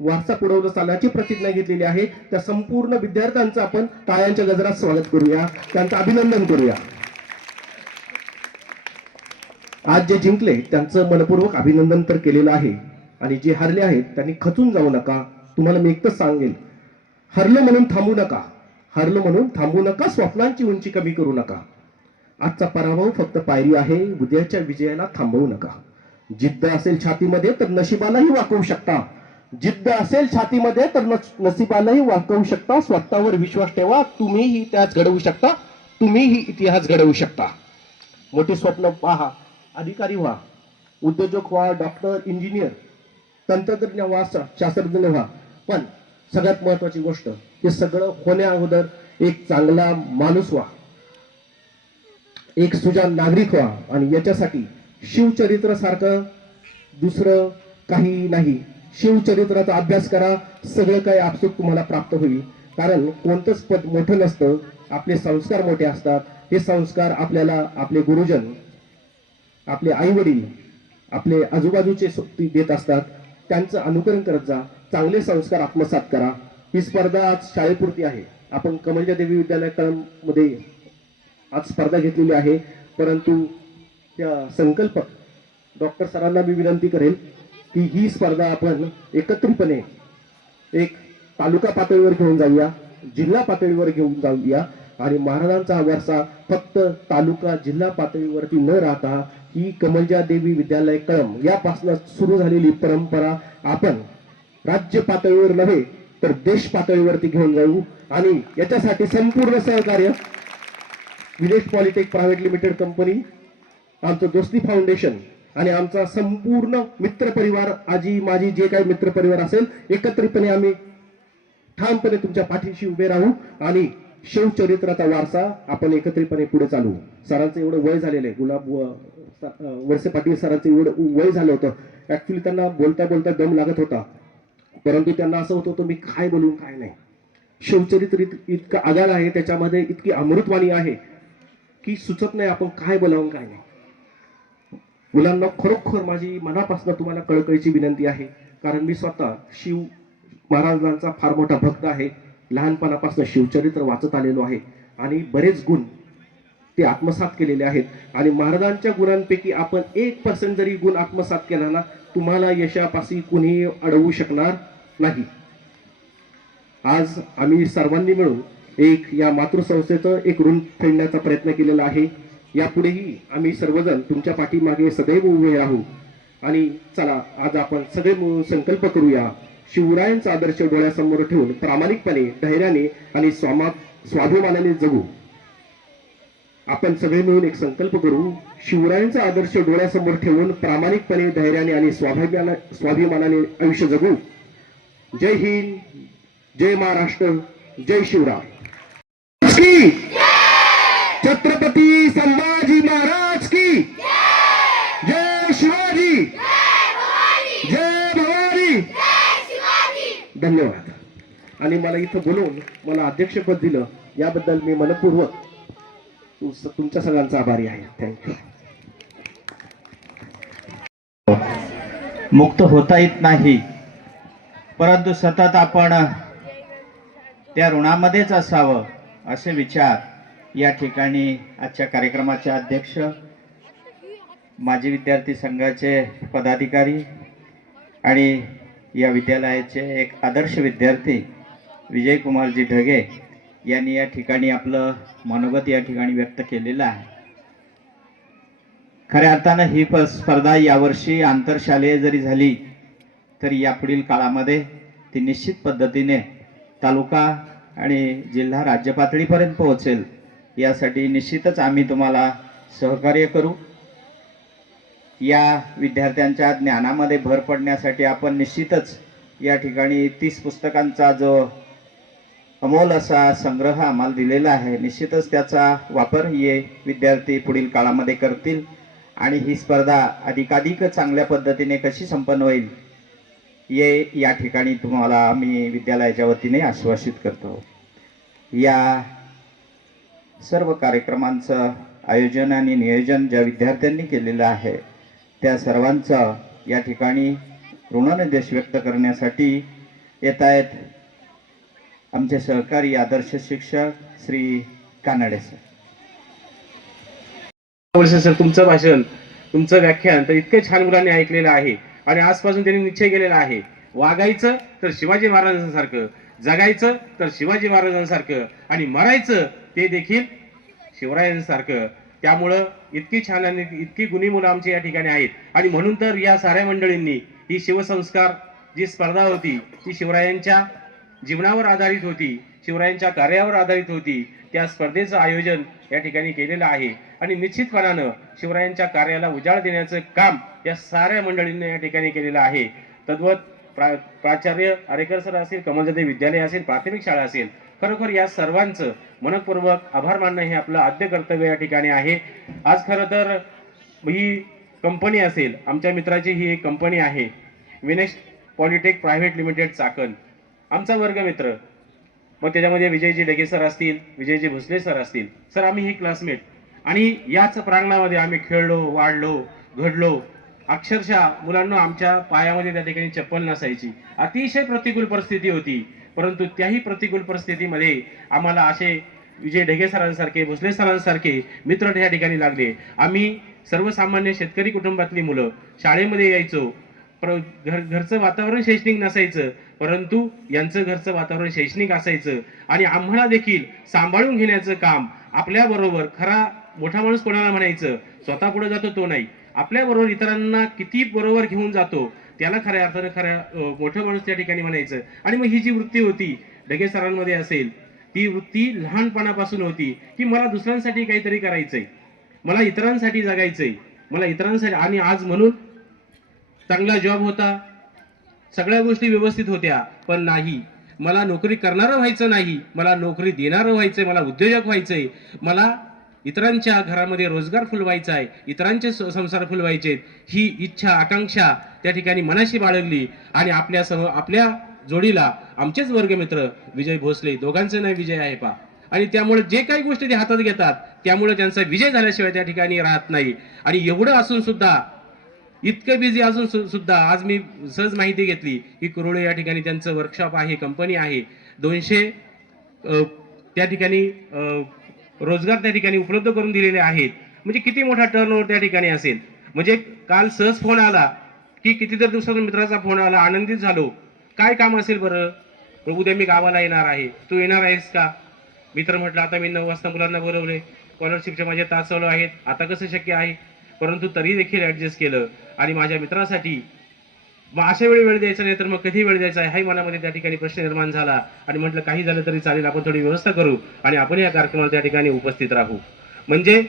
वारसा पुढवला चालण्याची प्रतिज्ञा घेतलेली आहे, त्या संपूर्ण विद्यार्थ्यांचं आपण टाळ्यांच्या गजरात स्वागत करूया, त्यांचं अभिनंदन करूया. आज जे जिंकले त्यांचं मनपूर्वक अभिनंदन तर केलेलं आहे आणि जे हरले आहेत त्यांनी खचून जाऊ नका. तुम्हाला मी एकच सांगेल, हरलो म्हणून थांबू नका, हरलो म्हणून थांबू नका, स्वप्नांची उंची कमी करू नका. आजचा पराभव फक्त पायरी आहे, उद्याच्या विजयाला थांबवू नका. जिद्द असेल छातीमध्ये तर नशिबालाही वाकवू शकता. जिद्द असेल छातीमध्ये तर नशिबालाही वाकवू शकता. स्वतःवर विश्वास ठेवा, तुम्हीही इतिहास घडवू शकता, तुम्हीही इतिहास घडवू शकता. मोठी स्वप्न पहा, अधिकारी व्हा, उद्योजक व्हा, डॉक्टर, इंजिनियर, तंत्रज्ञ व्हा, शास्त्रज्ञ व्हा. पण सगळ्यात महत्वाची गोष्ट, हे सगळं होण्या अगोदर एक चांगला माणूस व्हा, एक सुजाण नागरिक व्हा. आणि याच्यासाठी शिवचरित्र सारखं दुसरं काही नाही. शिवचरित्राचा अभ्यास करा, सगळं काही आपसूक तुम्हाला प्राप्त होईल. कारण कोणतंच पद मोठं नसतं, आपले संस्कार मोठे असतात. हे संस्कार आपल्याला आपले गुरुजन, आपले आई वडील, आपले आजूबाजूचे देत असतात. त्यांचं अनुकरण करत जा, चांगले संस्कार आत्मसात करा. ही स्पर्धा आज शाळेपुरती आहे. आपण कमलजा देवी विद्यालय कळंबमध्ये आज स्पर्धा घेतलेली आहे. परंतु त्या संकल्पक डॉक्टर सरांना मी विनंती करेल की ही स्पर्धा आपण एकत्रितपणे एक तालुका पातळीवर घेऊन जाऊया, जिल्हा पातळीवर घेऊन जाऊया. आणि महाराजांचा हा वारसा फक्त तालुका जिल्हा पातळीवरती न राहता ही कमलजा देवी विद्यालय कळंब यापासून सुरू झालेली परंपरा आपण राज्य पातळीवर नव्हे तर देश पातळीवरती घेऊन जाऊ. आणि याच्यासाठी संपूर्ण सहकार्य village polytech private limited company, आमचं दोस्ती फाउंडेशन आणि आमचा संपूर्ण मित्रपरिवार, आजी माझी जे काही मित्रपरिवार असेल, एकत्रितपणे आम्ही ठामपणे तुमच्या पाठीशी उभे राहू आणि शिवचरित्राचा वारसा आपण एकत्रितपणे पुढे चालवू. सरांचं एवढं वय झालेलं आहे, वळसे पाटील सरांचं एवढं वय झालं होतं. ऍक्च्युली त्यांना बोलता बोलता दम लागत होता, परंतु त्यांना असं होत होतं मी काय बोलू काय नाही. शिवचरित्र इतकं आगार आहे, त्याच्यामध्ये इतकी अमृतवाणी आहे की सुचत नाही आपण काय बोलावं काय नाही. मुलांना खरोखर माझी मनापासून तुम्हाला कळकळीची विनंती आहे, कारण मी स्वतः शिव महाराजांचा फार मोठा भक्त आहे. लहानपणापासून शिवचरित्र वाचत आलेलो आहे आणि बरेच गुण ते आत्मसात केलेले आहेत. आणि महाराजांच्या गुणांपैकी आपण 1% जरी गुण आत्मसात केला ना, तुम्हाला यशापाशी कुणी अडवू शकणार नाही. आज आम्ही सर्वांनी मिळून या मातृसंस्थेचं एक ऋण फेडण्याचा प्रयत्न केलेला आहे. यापुढेही आम्ही सर्वजण तुमच्या पाठीमागे सदैव उभे राहू. आणि चला आज आपण सगळे मिळून संकल्प करूया, शिवरायांचा आदर्श डोळ्यासमोर ठेवून प्रामाणिकपणे, धैर्याने आणि स्वाभिमानाने जगू. आपण सगळे मिळून एक संकल्प करू, शिवरायांचा आदर्श डोळ्यासमोर ठेवून प्रामाणिकपणे, धैर्याने आणि स्वाभिमानाने आयुष्य जगू. जय हिंद, जय महाराष्ट्र, जय शिवराय की छत्रपती संभाजी महाराज की जय शिवाजी, जय भवानी. धन्यवाद. आणि मला इथं बोलवून मला अध्यक्षपद दिलं याबद्दल मी मनपूर्वक तुमच्या सगळ्यांचा आभारी आहे. थँक्यू. मुक्त होता येत नाही, परंतु सतत आपण त्या ऋणामध्येच असावं असे विचार या ठिकाणी आजच्या कार्यक्रमाचे अध्यक्ष, माजी विद्यार्थी संघाचे पदाधिकारी आणि या विद्यालयाचे एक आदर्श विद्यार्थी विजयकुमारजी ढगे यांनी या ठिकाणी आपलं मनोगत या ठिकाणी व्यक्त केलेलं आहे. खऱ्या अर्थानं ही स्पर्धा यावर्षी आंतरशालेय जरी झाली तरी यापुढील काळामध्ये ती निश्चित पद्धतीने तालुका आणि जिल्हा राज्य पातळीपर्यंत पोहोचेल, यासाठी निश्चितच आम्ही तुम्हाला सहकार्य करू. या विद्यार्थ्यांच्या ज्ञानामध्ये भर पडण्यासाठी आपण निश्चितच या ठिकाणी 30 पुस्तकांचा जो अमोल असा संग्रह आम्हाला दिलेला आहे, निश्चितच त्याचा वापर हे विद्यार्थी पुढील काळामध्ये करतील आणि ही स्पर्धा अधिकाधिक चांगल्या पद्धतीने कशी संपन्न होईल हे या ठिकाणी तुम्हाला आम्ही विद्यालयाच्या वतीने आश्वासित करतो. या सर्व कार्यक्रमांचं आयोजन आणि नियोजन ज्या विद्यार्थ्यांनी केलेलं आहे त्या सर्वांचं या ठिकाणी ऋणनिर्देश व्यक्त करण्यासाठी येत आहेत आमचे सहकारी आदर्श शिक्षक श्री कानडे सर. सर, तुमचं भाषण, तुमचं व्याख्यान तर इतकं छान मुलांनी ऐकलेलं आहे आणि आजपासून त्यांनी निश्चय केलेला आहे, वागायचं तर शिवाजी महाराजांसारखं, जगायचं तर शिवाजी महाराजांसारखं आणि मरायचं ते देखील शिवरायांसारखं. त्यामुळं इतकी छान आणि इतकी गुणी मुलं आमची या ठिकाणी आहेत. आणि म्हणून तर या साऱ्या मंडळींनी ही शिवसंस्कार जी स्पर्धा होती ती शिवरायांच्या जीवनावर आधारित होती, शिवरायांच्या कार्यावर आधारित होती. त्या स्पर्धेचं आयोजन या ठिकाणी केलेलं आहे आणि निश्चितपणानं शिवरायांच्या कार्याला उजाळ देण्याचं काम या साऱ्या मंडळींनी या ठिकाणी केलेलं आहे. तद्वत प्राचार्य आरेकर सर असेल, कमलजादेवी विद्यालय असेल, प्राथमिक शाळा असेल, खरोखर या सर्वांचं मनपूर्वक आभार मानणं हे आपलं आद्य कर्तव्य या ठिकाणी आहे. आज खरं तर ही कंपनी असेल, आमच्या मित्राची ही एक कंपनी आहे Vinesh polytech private limited Chakan, आमचा वर्गमित्र. मग त्याच्यामध्ये विजयजी ढगे सर असतील, विजयजी भोसले सर असतील. सर, आम्ही ही क्लासमेट आणि याच प्रांगणामध्ये आम्ही खेळलो, वाढलो, घडलो. अक्षरशः मुलांना आमच्या पायामध्ये त्या ठिकाणी चप्पल नसायची. अतिशय प्रतिकूल परिस्थिती होती, परंतु त्याही प्रतिकूल परिस्थितीमध्ये आम्हाला असे विजय ढगे सरांसारखे, भोसले सरांसारखे मित्र त्या ठिकाणी लागले. आम्ही सर्वसामान्य शेतकरी कुटुंबातली मुलं शाळेमध्ये यायचो. घरचं वातावरण शैक्षणिक नसायचं, परंतु यांचं घरचं वातावरण शैक्षणिक असायचं आणि आम्हाला देखील सांभाळून घेण्याचं काम आपल्याबरोबर, खरा मोठा माणूस कोणाला म्हणायचं, स्वतः पुढे जातो तो नाही, आपल्याबरोबर इतरांना किती बरोबर घेऊन जातो त्याला खऱ्या अर्थानं मोठं माणूस त्या ठिकाणी म्हणायचं. आणि मग ही जी वृत्ती होती ढगे सरांमध्ये असेल, ती वृत्ती लहानपणापासून होती की मला दुसऱ्यांसाठी काहीतरी करायचंय, मला इतरांसाठी जगायचंय, मला इतरांसाठी. आणि आज म्हणून चांगला जॉब होता, सगळ्या गोष्टी व्यवस्थित होत्या, पण नाही, मला नोकरी करणारं व्हायचं नाही, मला नोकरी देणारं व्हायचंय, मला उद्योजक व्हायचंय, मला इतरांच्या घरामध्ये रोजगार फुलवायचा आहे, इतरांचे संसार फुलवायचे आहेत, ही इच्छा आकांक्षा त्या ठिकाणी मनाशी बाळगली आणि आपल्या जोडीला आमचेच वर्गमित्र विजय भोसले, दोघांचं नाव विजय आहे पा, आणि त्यामुळे जे काही गोष्टी ते हातात घेतात त्यामुळे त्यांचा विजय झाल्याशिवाय त्या ठिकाणी राहत नाही. आणि एवढं असून सुद्धा, इतकं बिझी असून सुद्धा आज मी सहज माहिती घेतली की कुरोळे या ठिकाणी त्यांचं वर्कशॉप आहे, कंपनी आहे, 200 त्या ठिकाणी रोजगार त्या ठिकाणी उपलब्ध करून दिलेले आहेत. म्हणजे किती मोठा टर्नओव्हर त्या ठिकाणी असेल. म्हणजे काल सहज फोन आला की कितीतरी दिवसातून मित्राचा फोन आला, आनंदित झालो. काय काम असेल बरं? उद्या मी गावाला येणार आहे, तू येणार आहेस का? मित्र म्हटलं आता मी 9 वाजता मुलांना बोलवले, स्कॉलरशिपचे माझे तास चालू आहेत, आता कसं शक्य आहे? परंतु तरी देखील ऍडजस्ट केलं आणि माझ्या मित्रासाठी मग अशा वेळी वेळ द्यायचा नाही तर मग कधी वेळ द्यायचा आहे हाही मनामध्ये त्या ठिकाणी प्रश्न निर्माण झाला. आणि म्हटलं काही झालं तरी चालेल, आपण थोडी व्यवस्था करू आणि आपण या कार्यक्रमाला त्या ठिकाणी उपस्थित राहू. म्हणजे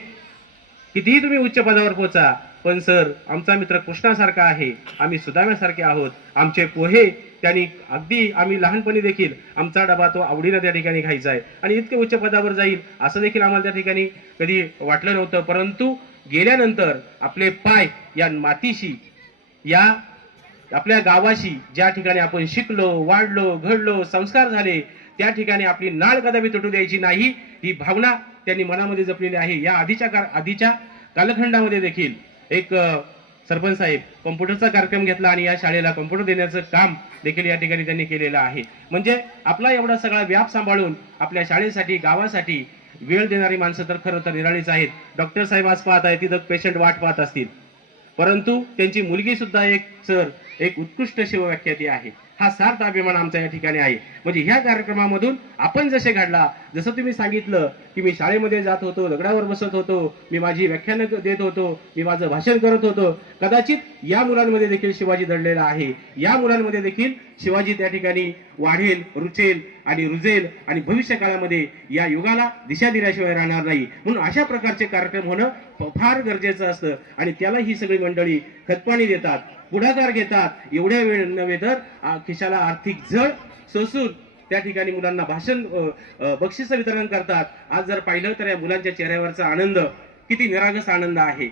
कितीही तुम्ही उच्च पदावर पोहोचा, पण सर आमचा मित्र कृष्णासारखा आहे, आम्ही सुदाम्यासारखे आहोत. आमचे पोहे त्यांनी अगदी, आम्ही लहानपणी देखील आमचा डबा तो आवडीनं त्या ठिकाणी खायचा आहे आणि इतके उच्च पदावर जाईल असं देखील आम्हाला त्या ठिकाणी कधी वाटलं नव्हतं. परंतु गेल्यानंतर आपले पाय या मातीशी, या आपल्या गावाशी, ज्या ठिकाणी आपण शिकलो, वाढलो, घडलो, संस्कार झाले, त्या ठिकाणी आपली नाळ कदापि तुटू द्यायची नाही, ही भावना त्यांनी मनामध्ये जपलेली आहे. या आधीच्या कालखंडामध्ये देखील एक सरपंच साहेब कॉम्प्युटरचा कार्यक्रम घेतला आणि या शाळेला कॉम्प्युटर देण्याचं काम देखील या ठिकाणी त्यांनी केलेलं आहे. म्हणजे आपला एवढा सगळा व्याप सांभाळून आपल्या शाळेसाठी, गावासाठी वेळ देणारी माणसं तर खरं तर निराळीच आहेत. डॉक्टर साहेब आज पाहत आहेत, तिथं पेशंट वाट पाहत असतील, परंतु त्यांची मुलगी सुद्धा एक उत्कृष्ट शिवव्याख्याती आहे. हा सार्थ अभिमान आमचा या ठिकाणी आहे. म्हणजे ह्या कार्यक्रमामधून आपण जसे घडला, जसं तुम्ही सांगितलं की मी शाळेमध्ये जात होतो, दगडावर बसत होतो, मी माझी व्याख्यानं देत होतो, मी माझं भाषण करत होतो, कदाचित या मुलांमध्ये देखील शिवाजी दडलेला आहे. या मुलांमध्ये देखील शिवाजी त्या ठिकाणी वाढेल, रुचेल आणि रुजेल आणि भविष्य काळामध्ये या युगाला दिशा दिल्याशिवाय राहणार नाही. म्हणून अशा प्रकारचे कार्यक्रम होणं फार गरजेचं असतं आणि त्याला ही सगळी मंडळी खतपाणी देतात, पुढाकार घेतात. एवढ्या वेळ नव्हे तर खिशाला आर्थिक झळ सोसून त्या ठिकाणी मुलांना बक्षीस वितरण करतात. आज जर पाहिलं तर या मुलांच्या चेहऱ्यावरचा आनंद किती निरागस आनंद आहे.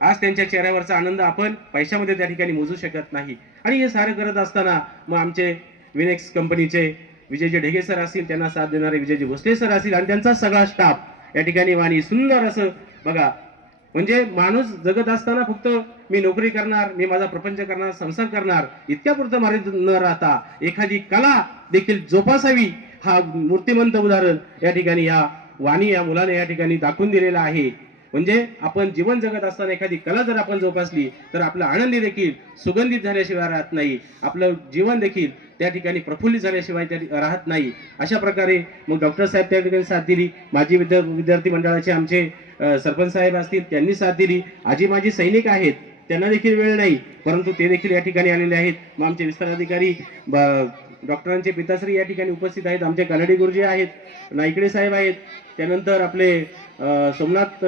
आज त्यांच्या चेहऱ्यावरचा आनंद आपण पैशामध्ये त्या ठिकाणी मोजू शकत नाही. आणि हे सारं करत असताना मग आमचे विनेक्स कंपनीचे विजयजी ढेगे सर असतील, त्यांना साथ देणारे विजयजी भोसले सर असतील आणि त्यांचा सगळा स्टाफ या ठिकाणी वाणी सुंदर असं बघा. म्हणजे माणूस जगत असताना फक्त मी नोकरी करणार, मी माझा प्रपंच करणार, संसार करणार इतक्यापुरतं मर्यादित न राहता एखादी कला देखील जोपासावी, हा मूर्तिमंत उदाहरण या ठिकाणी या वाणी या मुलाने या ठिकाणी दाखवून दिलेला आहे. म्हणजे आपण जीवन जगत असताना एखादी कला जर आपण जोपासली तर आपला आनंदी देखील सुगंधित झाल्याशिवाय राहत नाही, आपलं जीवन देखील त्या ठिकाणी प्रफुल्लित झाल्याशिवाय राहत नाही. अशा प्रकारे मग डॉक्टर साहेब त्या ठिकाणी साथ दिली, माजी विद्यार्थी मंडळाचे आमचे सरपंच साहेब असतील त्यांनी साथ दिली, आजी माझी सैनिक आहेत त्यांना देखील वेळ नाही परंतु ते देखील या ठिकाणी आलेले आहेत. मग आमचे विस्तार अधिकारी डॉक्टरांचे पिताश्री या ठिकाणी उपस्थित आहेत, आमचे कानडे गुरुजी आहेत, नाईकडे साहेब आहेत, त्यानंतर आपले सोमनाथ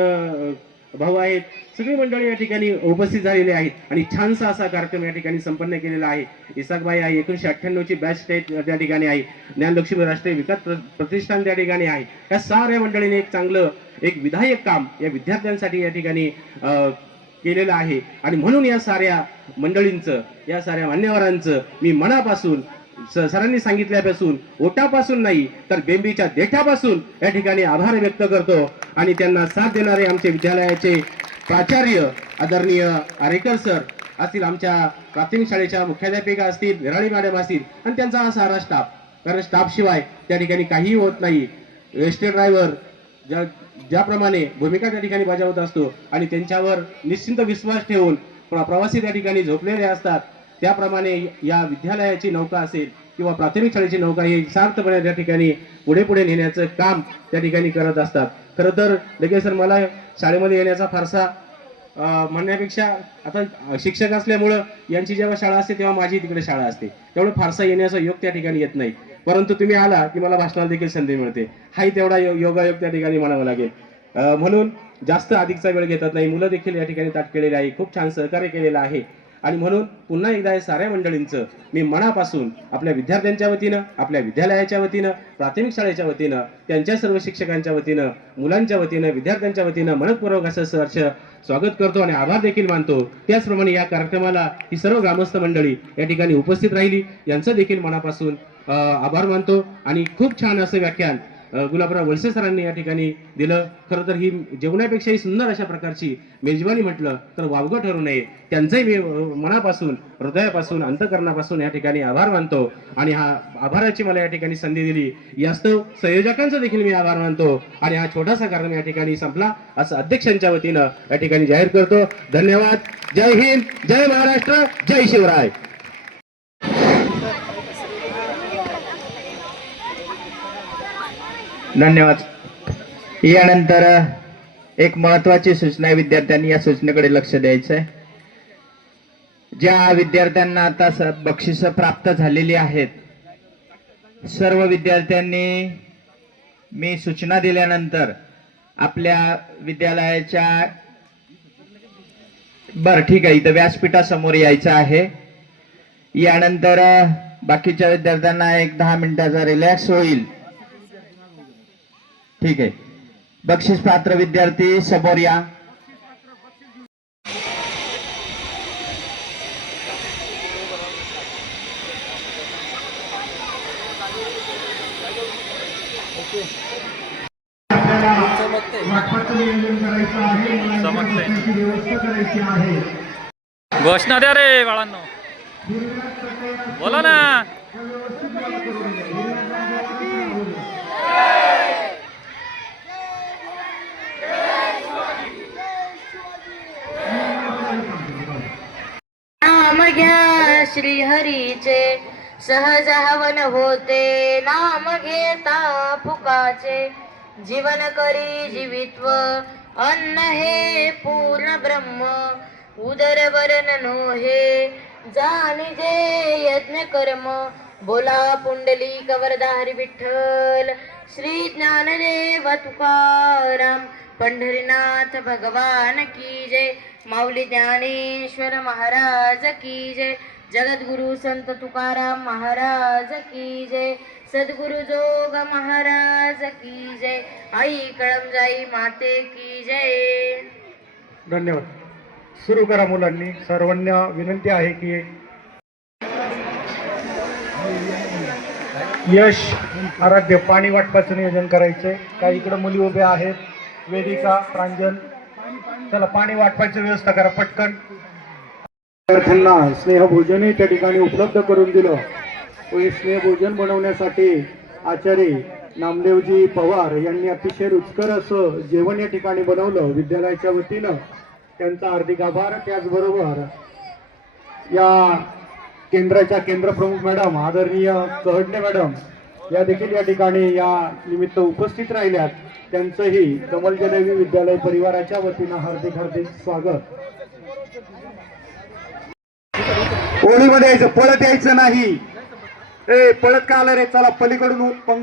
भाऊ आहेत, सगळी मंडळी या ठिकाणी उपस्थित झालेले आहेत आणि छानसा असा कार्यक्रम या ठिकाणी संपन्न केलेला आहे. इसाकबाई आहे, 1998ची बॅच त्या ठिकाणी आहे, ज्ञानलक्ष्मी राष्ट्रीय विकास प्रतिष्ठान त्या ठिकाणी आहे. या साऱ्या मंडळीने एक चांगलं एक विधायक काम या विद्यार्थ्यांसाठी या ठिकाणी केलेलं आहे. आणि म्हणून या साऱ्या मंडळींचं, या साऱ्या मान्यवरांचं मी मनापासून, सरांनी सांगितल्यापासून, ओटापासून नाही तर बेंबीच्या देठापासून या ठिकाणी आभार व्यक्त करतो. आणि त्यांना साथ देणारे आमचे विद्यालयाचे प्राचार्य आदरणीय आरेकर सर असतील, आमच्या प्राथमिक शाळेच्या मुख्याध्यापिका असतील, निराळी मॅडम असतील आणि त्यांचा हा सारा स्टाफ, कारण स्टाफ शिवाय त्या ठिकाणी काहीही होत नाही. एसटी ड्रायव्हर ज्याप्रमाणे भूमिका त्या ठिकाणी बजावत असतो आणि त्यांच्यावर निश्चिंत विश्वास ठेवून प्रवासी त्या ठिकाणी झोपलेले असतात, त्याप्रमाणे या विद्यालयाची नौका असेल किंवा प्राथमिक शाळेची नौका ही सार्थपणे त्या ठिकाणी पुढे नेण्याचं काम त्या ठिकाणी करत असतात. खरं तर लगेच सर मला शाळेमध्ये येण्याचा फारसा म्हणण्यापेक्षा, आता शिक्षक असल्यामुळं यांची जेव्हा शाळा असते तेव्हा माझी तिकडे शाळा असते, तेवढं फारसा येण्याचा योग त्या ठिकाणी येत नाही. परंतु तुम्ही आला की मला भाषणाला देखील संधी मिळते, हाही तेवढा योगायोग त्या ठिकाणी म्हणावं लागेल. म्हणून जास्त अधिकचा वेळ घेतात नाही, मुलं देखील या ठिकाणी ताट केलेले आहे, खूप छान सहकार्य केलेलं आहे. आणि म्हणून पुन्हा एकदा या साऱ्या मंडळींचं मी मनापासून आपल्या विद्यार्थ्यांच्या वतीनं, आपल्या विद्यालयाच्या वतीनं, प्राथमिक शाळेच्या वतीनं, त्यांच्या सर्व शिक्षकांच्या वतीनं, मुलांच्या वतीनं, विद्यार्थ्यांच्या वतीनं मनपूर्वक असं सहर्ष स्वागत करतो आणि आभार देखील मानतो. त्याचप्रमाणे या कार्यक्रमाला ही सर्व ग्रामस्थ मंडळी या ठिकाणी उपस्थित राहिली, यांचं देखील मनापासून आभार मानतो. आणि खूप छान असं व्याख्यान गुलाबराव वळसे सरांनी या ठिकाणी दिलं. खरं तर ही जेवणापेक्षाही सुंदर अशा प्रकारची मेजवानी म्हटलं तर वावगं ठरू नये. त्यांचंही मी मनापासून, हृदयापासून, अंतःकरणापासून या ठिकाणी आभार मानतो. आणि हा आभाराची मला या ठिकाणी संधी दिली यास्तव संयोजकांचा देखील मी आभार मानतो. आणि हा छोटासा कार्यक्रम या ठिकाणी संपला असं अध्यक्षांच्या वतीनं या ठिकाणी जाहीर करतो. धन्यवाद. जय हिंद, जय महाराष्ट्र, जय शिवराय. धन्यवाद. यानंतर एक महत्वाची सूचना आहे, विद्यार्थ्यांनी या सूचनेकडे लक्ष द्यायचं आहे. ज्या विद्यार्थ्यांना आता बक्षिस प्राप्त झालेली आहेत, सर्व विद्यार्थ्यांनी मी सूचना दिल्यानंतर आपल्या विद्यालयाच्या ठीक आहे, इथं व्यासपीठासमोर यायचं आहे. यानंतर बाकीच्या विद्यार्थ्यांना एक 10 मिनिटाचा रिलॅक्स होईल. ठीक आहे. बक्षीस पात्र विद्यार्थी समोर या. घोषणा द्या रे बाळांनो, बोला ना. नाम घ्या श्रीहरीचे सहज हवन होते, नाम घेता फुकाचे जीवन करी जीवित्व, अन्न हे पूर्ण ब्रह्म उदर वरण नो हे, जाणिजे यज्ञ कर्म बोला पुंडलिक वरदा हरी विठ्ठल, श्री ज्ञानदेव तुकाराम पंढरीनाथ भगवान की जय, माऊली ज्ञानेश्वर महाराज की जय, जगद्गुरु संत तुकाराम महाराज की जय, सद्गुरु जोग महाराज की जय, आई कळमजाई माते की जय. धन्यवाद. सुरू करा मुलांनी. सर्वांना विनंती आहे की यश आराध्य पाणी वाटपाचं नियोजन करायचे. काही इकडे मुली उभ्या आहेत, वेदिका, प्रांजल, चला पाणी वाटपायची व्यवस्था करा पटकन. विद्यार्थ्यांना स्नेहभोजनही त्या ठिकाणी उपलब्ध करून दिलं. हे स्नेहभोजन बनवण्यासाठी आचार्य नामदेवजी पवार यांनी अतिशय रुचकर असं जेवण या ठिकाणी बनवलं विद्यालयाच्या वतीनं. त्यांचा हार्दिक आभार. त्याचबरोबर या केंद्राच्या केंद्रप्रमुख मॅडम आदरणीय कहडणे मॅडम या देखील या ठिकाणी या निमित्त उपस्थित राहिल्यात. त्यांचंही कमलजदेवी विद्यालय परिवाराच्या वतीनं हार्दिक हार्दिक स्वागत. ओळीमध्ये यायचं, पळत यायचं नाही. पळत का आलं रे, चला पलीकडून